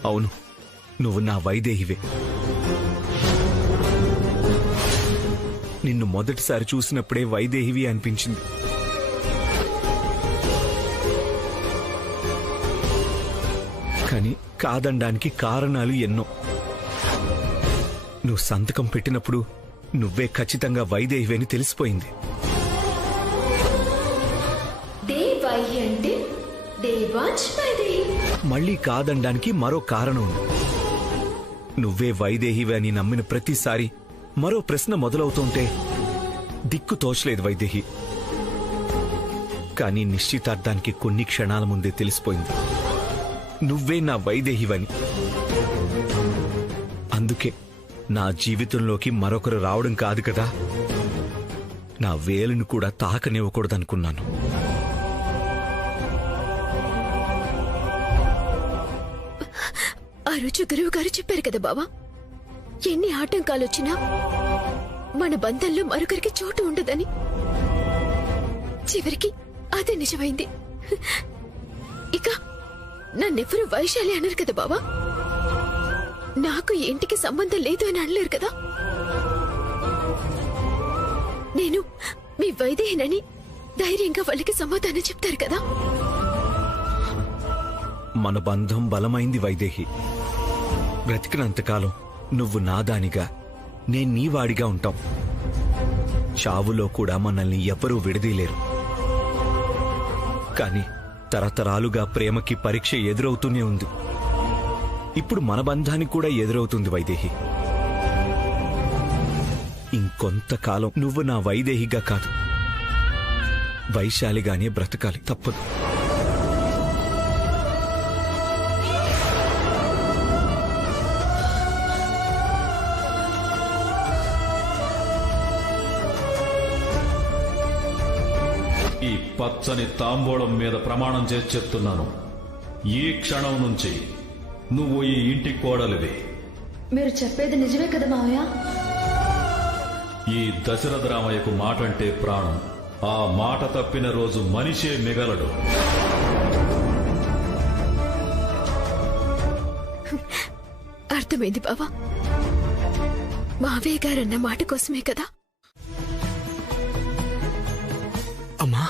అవును, నువ్వు నా వైదేహివే. నిన్ను మొదటిసారి చూసినప్పుడే వైదేహివి అనిపించింది. కాని కాదనడానికి కారణాలు ఎన్నో. నువ్వు సంతకం పెట్టినప్పుడు నువ్వే ఖచ్చితంగా వైదేహివి అని తెలిసిపోయింది. మళ్ళీ కాదనడానికి మరో కారణం ఉంది. నువ్వే వైదేహివి అని నమ్మిన ప్రతిసారి మరో ప్రశ్న మొదలవుతుంటే దిక్కు తోచలేదు వైదేహి. కానీ నిశ్చితార్థానికి కొన్ని క్షణాల ముందే తెలిసిపోయింది నువ్వే నా వైదేహివని. అందుకే నా జీవితంలోకి మరొకరు రావడం కాదు కదా, నా వేలును కూడా తాకనివ్వకూడదనుకున్నాను. ఆ రోజు గురువు గారు చెప్పారు కదా బావా, ఎన్ని ఆటంకాలొచ్చినా మన బంధంలో మరొకరికి చోటు ఉండదని. చివరికి అదే నిజమైంది. ఇక నన్నెవరూ వైశాలి అనరు కదా బావా. నాకు ఇంటికి సంబంధం లేదు అని అనలేరు కదా. నేను మీ వైదేహినని ధైర్యంగా వాళ్ళకి సమాధానం చెప్తారు కదా. మన బంధం బలమైంది వైదేహి. బ్రతికినంతకాలం నువ్వు నాదానిగా, నేను నీవాడిగా ఉంటాం. చావులో కూడా మనల్ని ఎవ్వరూ విడదీయలేరు. కాని తరతరాలుగా ప్రేమకి పరీక్ష ఎదురవుతూనే ఉంది. ఇప్పుడు మన బంధానికి కూడా ఎదురవుతుంది వైదేహి. ఇంకొంతకాలం నువ్వు నా వైదేహిగా కాదు, వైశాలిగానే బ్రతకాలి, తప్పదు. ఈ పచ్చని తాంబూలం మీద ప్రమాణం చేసి చెప్తున్నాను, ఈ క్షణం నుంచి నువ్వు ఈ ఇంటి కోడలివి. మీరు చెప్పేది నిజమే కదా మావయ్య? ఈ దశరథ రామయ్యకు మాట అంటే ప్రాణం. ఆ మాట తప్పిన రోజు మనిషే మిగలడు. అర్థమైంది బావా. మావయ్య గారన్న మాట కోసమే కదా. అమ్మా,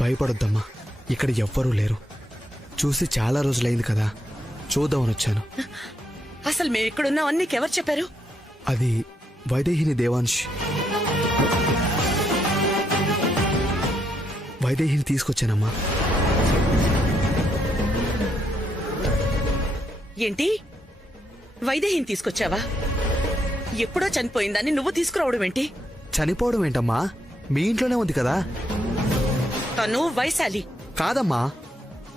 భయపడొద్దమ్మా, ఇక్కడ ఎవ్వరూ లేరు. చూసి చాలా రోజులైంది కదా, చూద్దామని వచ్చాను. అసలు మేము ఇక్కడున్నామని నీకెవరు చెప్పారు? అది వైదేహిని దేవాంశ్. వైదేహిని తీసుకొచ్చానమ్మా. ఏంటి, వైదేహిని తీసుకొచ్చావా? ఎప్పుడో చనిపోయిందని నువ్వు తీసుకురావడం ఏంటి? చనిపోవడం ఏంటమ్మా, మీ ఇంట్లోనే ఉంది కదా. తను వైశాలి కాదమ్మా,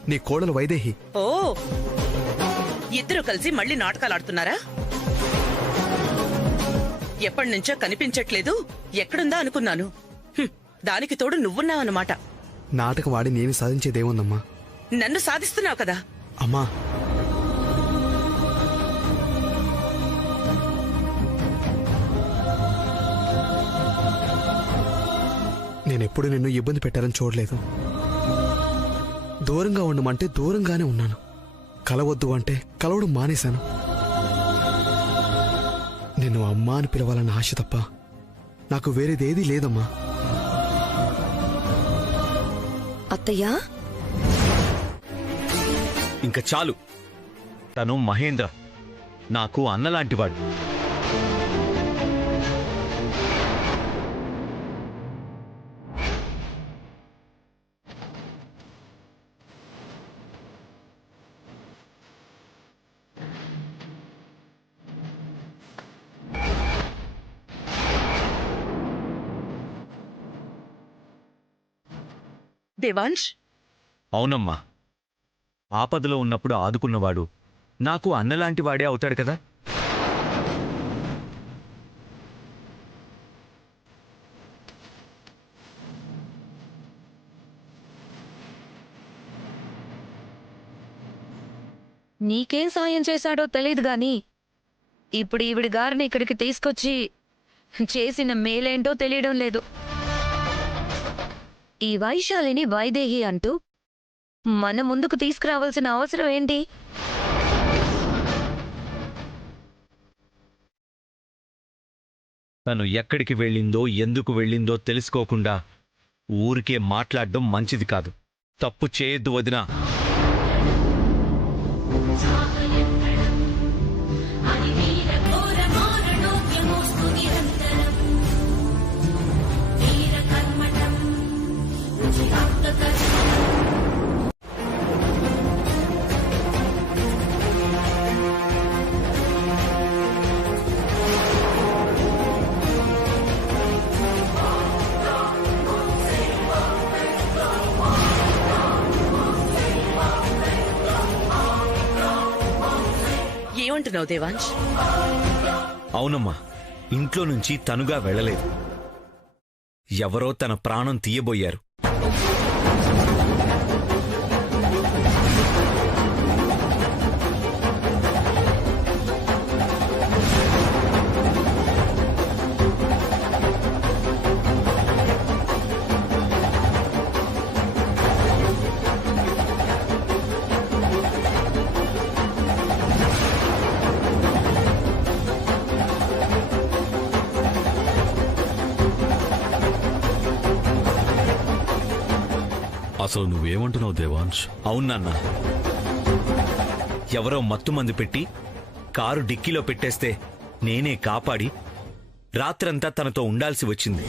నీ కోడలు వైదేహి. ఓ, ఇద్దరు కలిసి మళ్ళీ నాటకాలు ఆడుతున్నారా? ఎప్పటి నుంచో కనిపించట్లేదు, ఎక్కడుందా అనుకున్నాను. దానికి తోడు నువ్వున్నావన్నమాట. నాటకం ఆడి నేను సాధించేదేముందమ్మా? నన్ను సాధిస్తున్నావు కదా. అమ్మా, నేనెప్పుడు నిన్ను ఇబ్బంది పెట్టాలని చూడలేదు. దూరంగా ఉండమంటే దూరంగానే ఉన్నాను. కలవద్దు అంటే కలవడం మానేశాను. నిన్ను అమ్మా అని పిలవాలన్న ఆశ తప్ప నాకు వేరేదేదీ లేదమ్మా. అత్తయ్యా? ఇంకా చాలు. తను మహేంద్ర, నాకు అన్నలాంటివాడు. దేవాంశ్, అవునమ్మా, ఆపదలో ఉన్నప్పుడు ఆదుకున్నవాడు నాకు అన్నలాంటి వాడే అవుతాడు కదా. నీకేం సాయం చేశాడో తెలియదు గాని ఇప్పుడు ఈవిడి గారిని ఇక్కడికి తీసుకొచ్చి చేసిన మేలేంటో తెలియడం లేదు. ఈ వైశాలిని వైదేహి అంటూ మన ముందుకు తీసుకురావాల్సిన అవసరం ఏంటి? తను ఎక్కడికి వెళ్ళిందో ఎందుకు వెళ్ళిందో తెలుసుకోకుండా ఊరికే మాట్లాడడం మంచిది కాదు. తప్పు చేయొద్దు వదినా. ఏమంటున్నావు దేవాంశ్? అవునమ్మా, ఇంట్లో నుంచి తనుగా వెళ్ళలేదు. ఎవరో తన ప్రాణం తీయబోయారు. అసలు నువ్వేమంటున్నావు దేవాంశ్? అవునన్నా, ఎవరో మత్తుమందు పెట్టి కారు డిక్కీలో పెట్టేస్తే నేనే కాపాడి రాత్రంతా తనతో ఉండాల్సి వచ్చింది.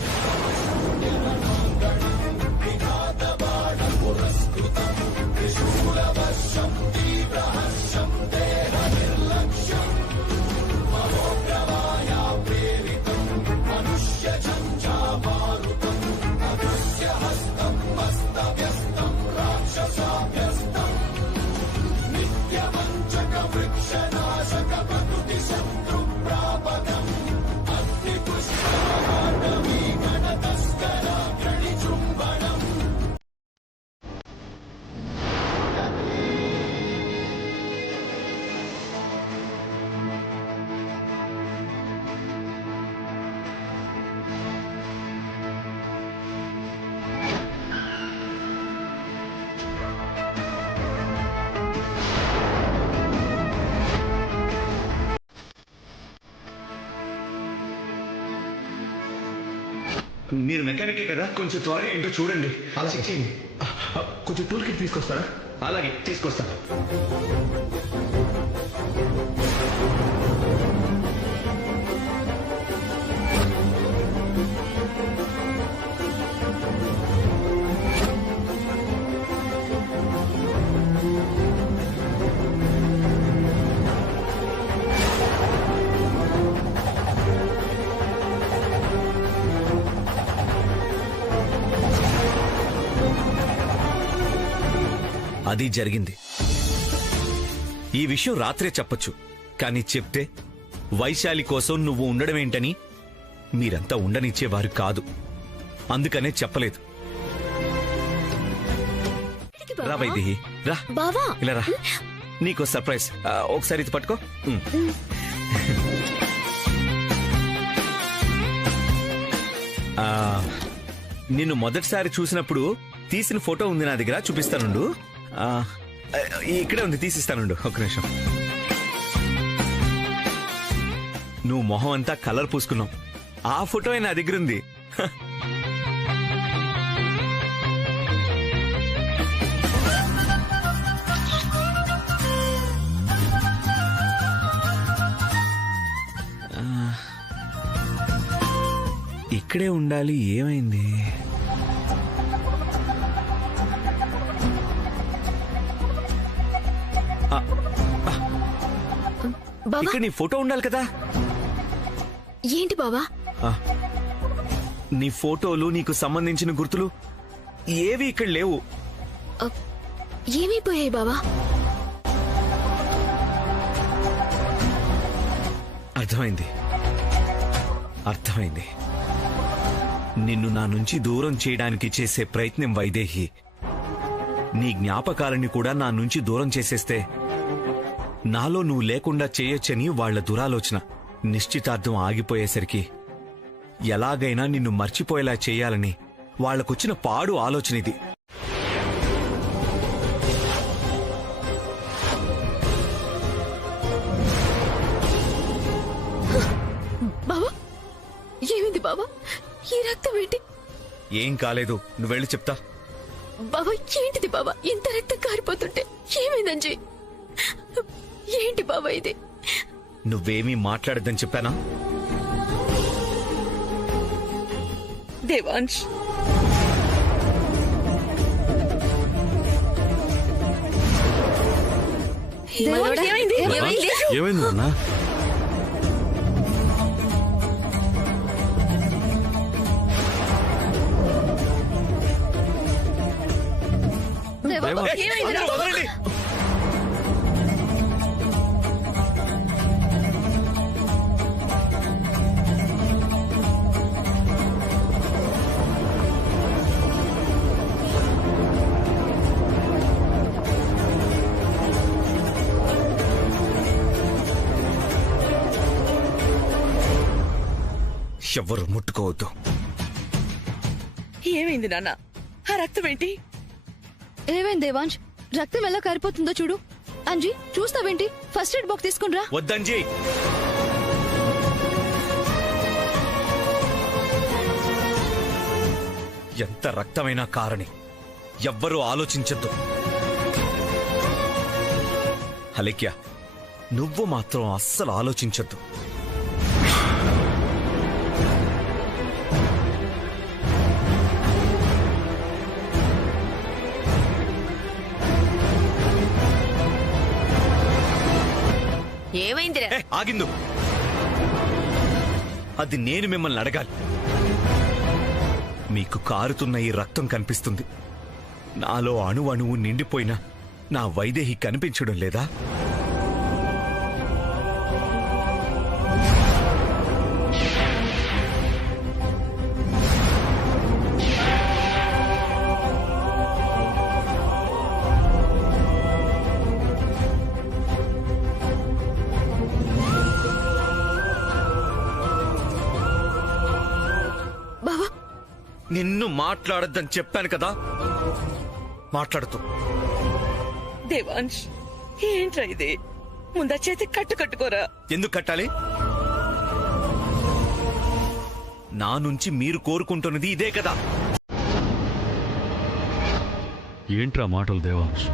మీరు మెకానికే కదా, కొంచెం త్వరగా ఏంటో చూడండి. అలా చేయండి. కొంచెం టూల్ కిట్ తీసుకొస్తారా? అలాగే తీసుకొస్తాను. అది జరిగింది. ఈ విషయం రాత్రే చెప్పొచ్చు, కానీ చెప్తే వైశాలి కోసం నువ్వు ఉండడమేంటని మీరంతా ఉండనిచ్చేవారు కాదు. అందుకనే చెప్పలేదు. రా వైదేహి, రా. ఇలా రా, నీకో సర్ప్రైజ్. ఒకసారి ఇది పట్టుకో. నిన్ను మొదటిసారి చూసినప్పుడు తీసిన ఫోటో ఉంది నా దగ్గర, చూపిస్తానుండు. ఇక్కడే ఉంది, తీసిస్తానుండు. ఒక్క నిమిషం. నువ్వు మొహం అంతా కలర్ పూసుకున్నావు. ఆ ఫోటో నా దగ్గర ఉంది. ఇక్కడే ఉండాలి, ఏమైంది? ఇక్కడ నీ ఫోటో ఉండాలి కదా. ఏంటి బావా? నీ ఫోటోలు, నీకు సంబంధించిన గుర్తులు ఏవి ఇక్కడ లేవు. ఏమైపోయాయి బావా? అర్థమైంది, అర్థమైంది. నిన్ను నా నుంచి దూరం చేయడానికి చేసే ప్రయత్నం వైదేహి నీ జ్ఞాపకాలని కూడా నా నుంచి దూరం చేసేస్తే నాలో నువ్వు లేకుండా చేయొచ్చని వాళ్ల దురాలోచన. నిశ్చితార్థం ఆగిపోయేసరికి ఎలాగైనా నిన్ను మర్చిపోయేలా చేయాలని వాళ్లకొచ్చిన పాడు ఆలోచన ఇది. బావా, ఏమైంది బావా? ఈ రక్తం ఏంటి? ఏం కాలేదు, నువ్వు వెళ్ళి చెప్తా. బావా, ఏంటిది బావా? ఇంత రక్తం కారిపోతుంటే ఏమైందంజీ? ఏంటి బావా ఇది? నువ్వేమీ మాట్లాడద్దని చెప్పానా? దేవాంశ్, ఏమైంది? ఏమైంది? ఏమైంది నాన్న? ఎవ్వరు ముట్టుకోవద్దు. ఏమైంది నాన్న? ఆ రక్తం ఏంటి? ఏమైంది దేవాంశ్? రక్తం ఎలా కారిపోతుందో చూడు. అంజీ, చూస్తావేంటి? ఫస్ట్ ఎయిడ్ బాక్స్ తీసుకుని రా. వద్దంజీ, ఎంత రక్తమైనా కారని ఎవ్వరూ ఆలోచించద్దు. అలేఖ్య, నువ్వు మాత్రం అస్సలు ఆలోచించద్దు. ఏమైందిరా? ఆగిందు. అది నేను మిమ్మల్ని అడగాలి. మీకు కారుతున్న ఈ రక్తం కనిపిస్తుంది. నాలో అణువు నిండిపోయినా నా వైదేహి కనిపించడం లేదా? నిన్ను మాట్లాడద్దని చెప్పాను కదా, మాట్లాడుతూ. దేవాంశ్, ఏంట్రా ఇది? ముందా చేతి కట్టుకోరా. ఎందుకు కట్టాలి? నా నుంచి మీరు కోరుకుంటున్నది ఇదే కదా. ఏంట్రా మాటలు దేవాంశ్?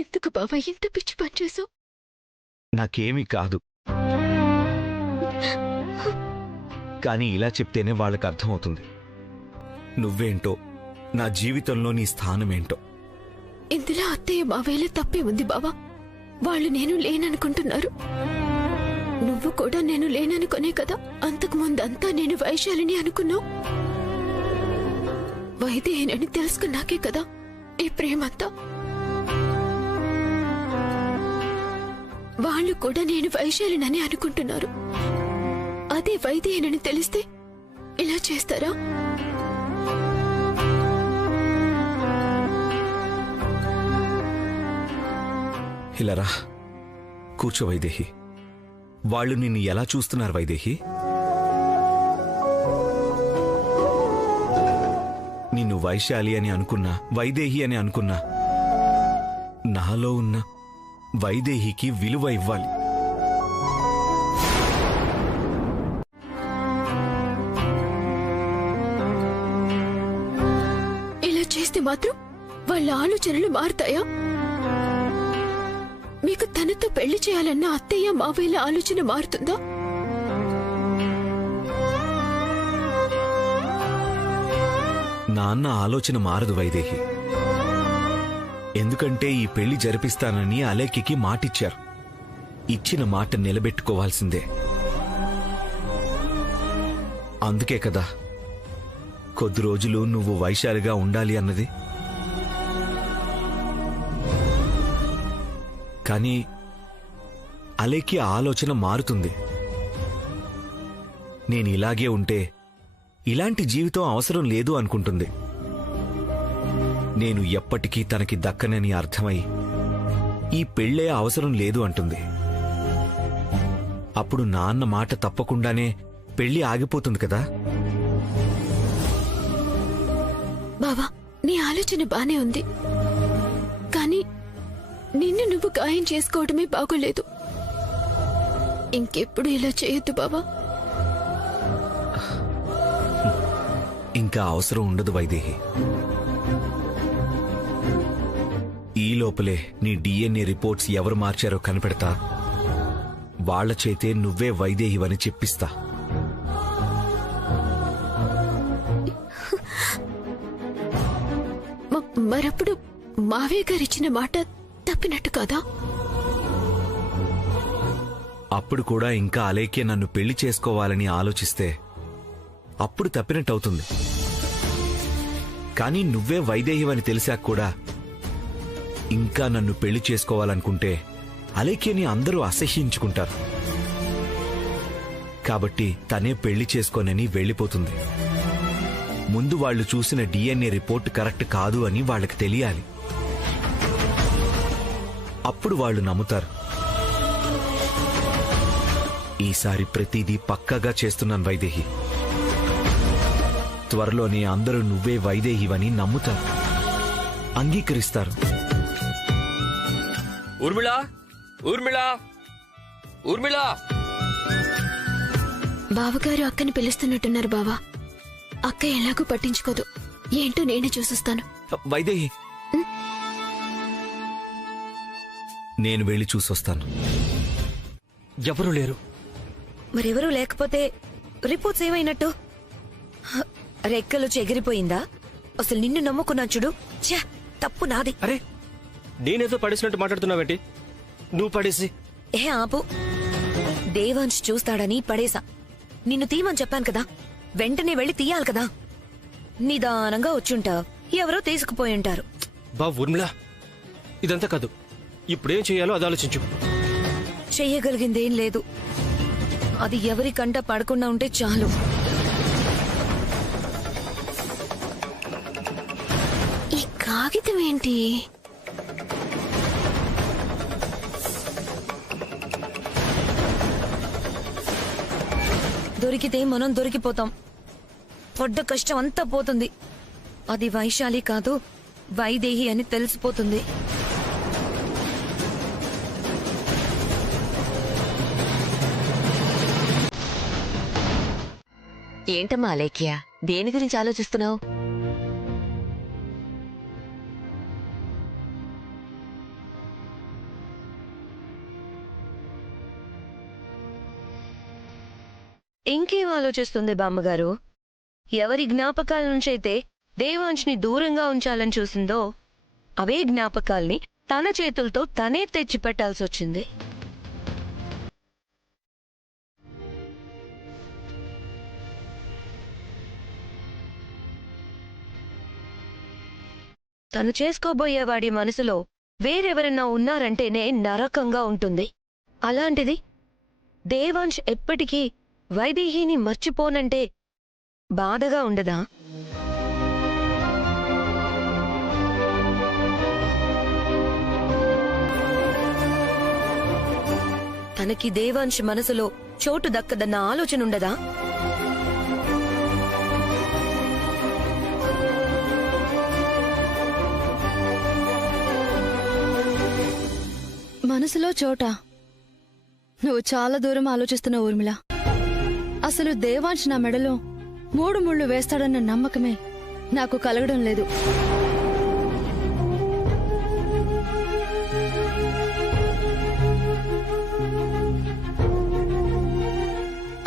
ఎందుకు బావా ఇంత పిచ్చి పని చేసావు? నాకేమీ కాదు, కానీ ఇలా చెప్తేనే వాళ్ళకి అర్థమవుతుంది నువ్వేంటో, నా జీవితంలో నీ స్థానమేంటో. ఇందులో అత్తయ్య మావయ్యలో తప్పే ఉంది బావా. వాళ్ళు నేను లేననుకుంటున్నారు. నువ్వు కూడా నేను లేననుకునే కదా అంతకు ముందంతా నేను వైశాలిని అనుకున్నావు. వైదేహినని తెలుసుకున్నాకే కదా ఈ ప్రేమంతా. వాళ్ళు కూడా నేను వైశాలినని అనుకుంటున్నారు. అదే వైదేహినని తెలిస్తే ఇలా చేస్తారా? ఇలా రా, కూర్చో వైదేహి. వాళ్ళు నిన్ను ఎలా చూస్తున్నారు వైదేహి? నిన్ను వైశాలి అని అనుకున్నా, వైదేహి అని అనుకున్నా, నాలో ఉన్న వైదేహికి విలువ ఇవ్వాలి. ఇలా చేస్తే మాత్రం వాళ్ళ ఆలోచనలు మారుతాయా? మీకు తనతో పెళ్లి చేయాలన్న అత్తయ్య మావయ్యల ఆలోచన మారుతుందా? నాన్న ఆలోచన మారదు వైదేహి. ఎందుకంటే ఈ పెళ్లి జరిపిస్తానని అలేఖ్యకి మాటిచ్చారు. ఇచ్చిన మాట నిలబెట్టుకోవాల్సిందే. అందుకే కదా కొద్ది రోజులు నువ్వు వైశాలిగా ఉండాలి అన్నది. కానీ అలేఖ్య ఆలోచన మారుతుంది. నేను ఇలాగే ఉంటే ఇలాంటి జీవితం అవసరం లేదు అనుకుంటుంది. నేను ఎప్పటికీ తనకి దక్కనని అర్థమై ఈ పెళ్ళే అవసరం లేదు అంటుంది. అప్పుడు నాన్న మాట తప్పకుండానే పెళ్లి ఆగిపోతుంది కదా. బావా, నీ ఆలోచన బానే ఉంది, కానీ నిన్ను నువ్వు గాయం చేసుకోవడమే బాగోలేదు. ఇంకెప్పుడు ఇలా చేయొద్దు బావా. ఇంకా అవసరం ఉండదు వైదేహి. ఈ లోపలే నీ డిఎన్ఏ రిపోర్ట్స్ ఎవరు మార్చారో కనిపెడతా. వాళ్ల చేతే నువ్వే వైదేహివని చెప్పిస్తా. మరప్పుడు మావయ్య గారిచ్చిన మాట తప్పినట్టు కదా? అప్పుడు కూడా ఇంకా అలేఖ్య నన్ను పెళ్లి చేసుకోవాలని ఆలోచిస్తే అప్పుడు తప్పినట్టవుతుంది. కానీ నువ్వే వైదేహివని తెలిసాక కూడా ఇంకా నన్ను పెళ్లి చేసుకోవాలనుకుంటే అలేఖ్యని అందరూ అసహ్యించుకుంటారు. కాబట్టి తనే పెళ్లి చేసుకోనని వెళ్లిపోతుంది. ముందు వాళ్లు చూసిన డిఎన్ఏ రిపోర్ట్ కరెక్ట్ కాదు అని వాళ్లకు తెలియాలి. అప్పుడు వాళ్ళు నమ్ముతారు. ఈసారి ప్రతిదీ పక్కాగా చేస్తున్నాను వైదేహి. త్వరలోనే అందరూ నువ్వే వైదేహివని నమ్ముతారు, అంగీకరిస్తారు. ఊర్మిళ, ఊర్మిళ, ఊర్మిళ! బావగారు అక్కని పిలుస్తున్నట్టున్నారు బావా. అక్క ఎలాగూ పట్టించుకోదు. ఏంటో నేనే చూసొస్తాను. వైదేహి, నేను వెళ్ళి చూసొస్తాను. ఎవరు లేరు. మరెవరూ లేకపోతే రిపోర్ట్స్ ఏమైనట్టు? రెక్కలు చెగిరిపోయిందా? అసలు నిన్ను నమ్ముకున్నా చూడు. ఛ, తప్పు నాది. అరే, నేనేదో పడేసినట్టు మాట్లాడుతున్నావేంటి? నువ్వు పడేసి. ఏ ఆపు. దేవాంశ్ చూస్తాడని పడేసా. నిన్ను తీయమని చెప్పాను కదా, వెంటనే వెళ్లి తీయాలి కదా. నిదానంగా వచ్చుంటావు, ఎవరో తీసుకుపోయి ఉంటారు. బా ఊర్మిళ, ఇదంతా కాదు. ఇప్పుడేం చేయాలో అది ఆలోచించు. చెయ్యగలిగిందేం లేదు. అది ఎవరి కంట పడకుండా ఉంటే చాలు. ఈ కాగితం ఏంటి? దొరికితే మనం దొరికిపోతాం. పడ్డ కష్టం అంతా పోతుంది. అది వైశాలి కాదు, వైదేహి అని తెలిసిపోతుంది. ఏంటమ్మా అలేఖ్య, దేని గురించి ఆలోచిస్తున్నావు? ఇంకేం ఆలోచిస్తుంది బామ్మగారు? ఎవరి జ్ఞాపకాల నుంచైతే దేవాంశ్ని దూరంగా ఉంచాలని చూసిందో అవే జ్ఞాపకాల్ని తన చేతులతో తనే తెచ్చిపెట్టాల్సొచ్చింది. తను చేసుకోబోయేవాడి మనసులో వేరెవరన్నా ఉన్నారంటేనే నరకంగా ఉంటుంది. అలాంటిది దేవాంశ్ ఎప్పటికీ వైదేహిని మర్చిపోనంటే బాధగా ఉండదా? తనకి దేవాంశ్ మనసులో చోటు దక్కదన్న ఆలోచన ఉండదా? మనసులో చోట నువ్వు చాలా దూరం ఆలోచిస్తున్నావు ఊర్మిళ. అసలు దేవాంశ్ నా మెడలో 3 ముళ్ళు వేస్తాడన్న నమ్మకమే నాకు కలగడం లేదు.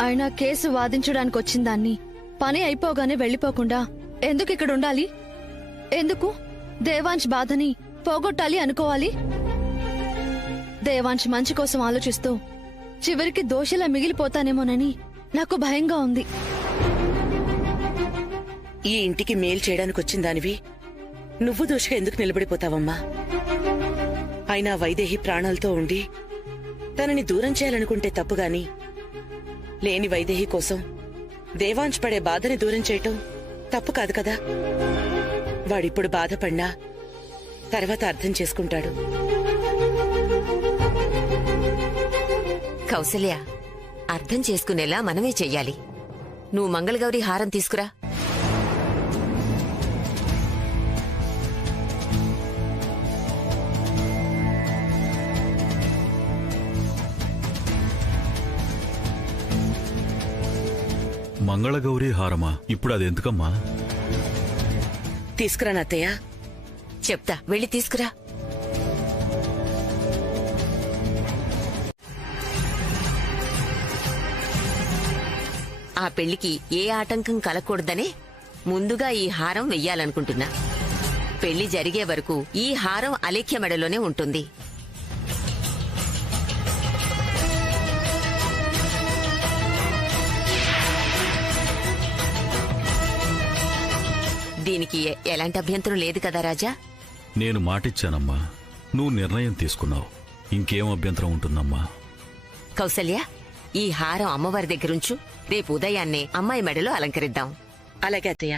అయినా కేసు వాదించడానికి వచ్చిన దాన్ని పని అయిపోగానే వెళ్లిపోకుండా ఎందుకు ఇక్కడ ఉండాలి? ఎందుకు దేవాంశ్ బాధని పోగొట్టాలి అనుకోవాలి? దేవాంశ్ మంచి కోసం ఆలోచిస్తూ చివరికి దోషిలా మిగిలిపోతానేమోనని నాకు భయంగా ఉంది. ఈ ఇంటికి మేలు చేయడానికి వచ్చిందానివి నువ్వు దోషిగా ఎందుకు నిలబడిపోతావమ్మా? అయినా వైదేహి ప్రాణాలతో ఉండి తనని దూరం చేయాలనుకుంటే తప్పుగాని, లేని వైదేహి కోసం దేవాంశ్ పడే బాధని దూరం చేయటం తప్పు కాదు కదా. వాడిప్పుడు బాధపడినా తర్వాత అర్థం చేసుకుంటాడు. కౌసల్య, అర్థం చేసుకునేలా మనమే చెయ్యాలి. నువ్వు మంగళగౌరి హారం తీసుకురా. మంగళగౌరి హారమా? ఇప్పుడు అదెందుకమ్మా? తీసుకురా నాత్తయ్య. చెప్తా, వెళ్ళి తీసుకురా. ఆ పెళ్లికి ఏ ఆటంకం కలగకూడదనే ముందుగా ఈ హారం వెయ్యాలనుకుంటున్నా. పెళ్లి జరిగే వరకు ఈ హారం అలేఖ్య మెడలోనే ఉంటుంది. దీనికి ఎలాంటి అభ్యంతరం లేదు కదా రాజా? నేను మాటిచ్చానమ్మా, నువ్వు నిర్ణయం తీసుకున్నావు. ఇంకేం అభ్యంతరం ఉంటుందమ్మా? కౌసల్య, ఈ హారం అమ్మవారి దగ్గరుంచు. రేపు ఉదయాన్నే అమ్మాయి మెడలో అలంకరిద్దాం. అలాగే అత్తయ్య.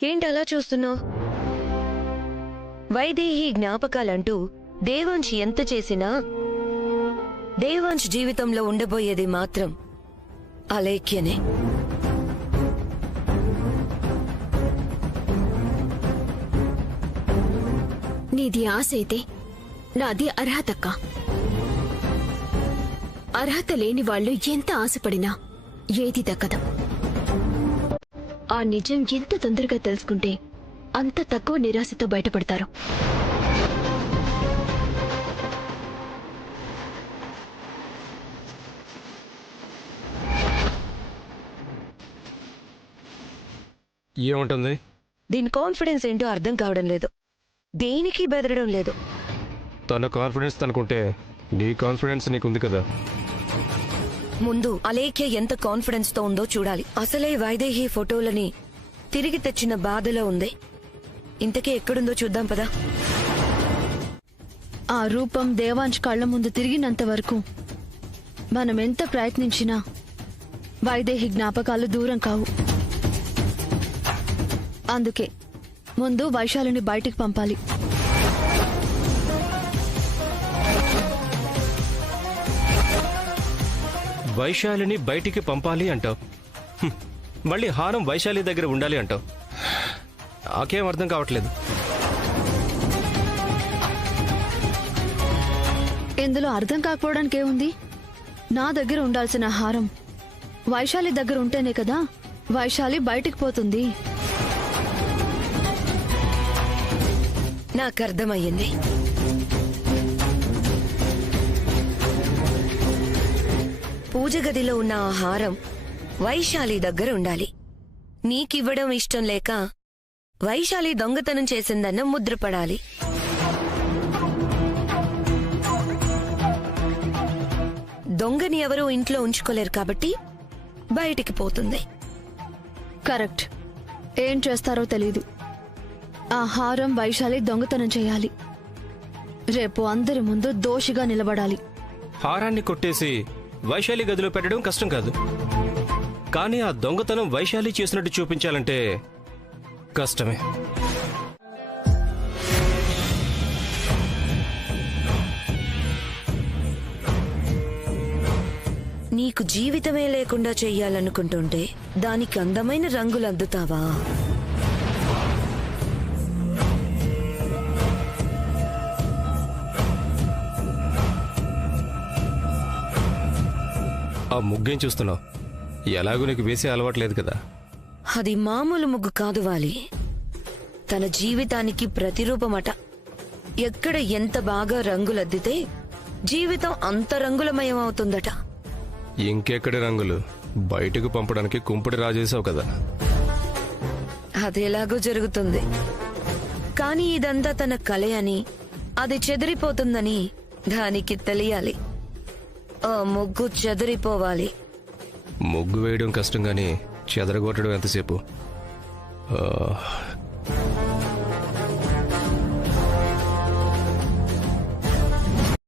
ఏంటలా చూస్తున్నావు? వైదేహి జ్ఞాపకాలంటూ దేవాంశ్ ఎంత చేసినా దేవాంశ్ జీవితంలో ఉండబోయేది మాత్రం అలేఖ్యనే. నీది ఆశ అయితే నాది అర్హతక్క. అర్హత లేని వాళ్ళు ఎంత ఆశపడినా ఏది దక్కదు. ఆ నిజం ఎంత తొందరగా తెలుసుకుంటే అంత తక్కువ నిరాశతో బయటపడతారు. ఏముంటుంది? దీని కాన్ఫిడెన్స్ ఏంటో అర్థం కావడం లేదు. దేనికి బెదరడం లేదు. తన కాన్ఫిడెన్స్ తనుకుంటే నీ కాన్ఫిడెన్స్ నీకుంది కదా. ముందు అలేఖ్య ఎంత కాన్ఫిడెన్స్ తో ఉందో చూడాలి. అసలే వైదేహి ఫోటోలని తిరిగి తెచ్చిన బాధలో ఉంది. ఇంతకీ ఎక్కడుందో చూద్దాం పదా. ఆ రూపం దేవాంశ్ కళ్ల ముందు తిరిగినంత వరకు మనం ఎంత ప్రయత్నించినా వైదేహి జ్ఞాపకాలు దూరం కావు. అందుకే ముందు వైశాలిని బయటికి పంపాలి. వైశాలిని బయటికి పంపాలి అంటావు, మళ్ళీ హారం వైశాలి దగ్గర ఉండాలి అంటావు. నాకేం అర్థం కావట్లేదు. ఇందులో అర్థం కాకపోవడానికి ఏముంది? నా దగ్గర ఉండాల్సిన హారం వైశాలి దగ్గర ఉంటేనే కదా వైశాలి బయటికి పోతుంది. నాకు అర్థమయ్యింది. పూజ గదిలో ఉన్న ఆ హారం వైశాలి దగ్గర ఉండాలి. నీకివ్వడం ఇష్టం లేక వైశాలి దొంగతనం చేసిందన్న ముద్రపడాలి. దొంగని ఎవరూ ఇంట్లో ఉంచుకోలేరు కాబట్టి బయటికి పోతుంది. కరెక్ట్. ఏం చేస్తారో తెలీదు. ఆ హారం వైశాలి దొంగతనం చేయాలి. రేపు అందరి ముందు దోషిగా నిలబడాలి. హారాన్ని కొట్టేసి వైశాలి గదిలో పెట్టడం కష్టం కాదు, కానీ ఆ దొంగతనం వైశాలి చేసినట్టు చూపించాలంటే కష్టమే. నీకు జీవితమే లేకుండా చెయ్యాలనుకుంటుంటే దానికి అందమైన రంగులు అద్దుతావా? ఆ ముగ్గేం చూస్తున్నావు? ఎలాగూ నీకు వేసే అలవాట్లేదు కదా. అది మామూలు ముగ్గు కాదు వాలి. తన జీవితానికి ప్రతిరూపమట. ఎక్కడ ఎంత బాగా రంగులద్దితే జీవితం అంత రంగులమయం అవుతుందట. ఇంకెక్కడి రంగులు? బయటకు పంపడానికి కుంపడి రాజేశావు కదా. అదేలాగో జరుగుతుంది. కానీ ఇదంతా తన కళ అని, అది చెదిరిపోతుందని దానికి తెలియాలి. ఆ ముగ్గు చెదిరిపోవాలి. ముగ్గు వేయడం కష్టం గాని చెదరగొట్టడం ఎంతసేపు?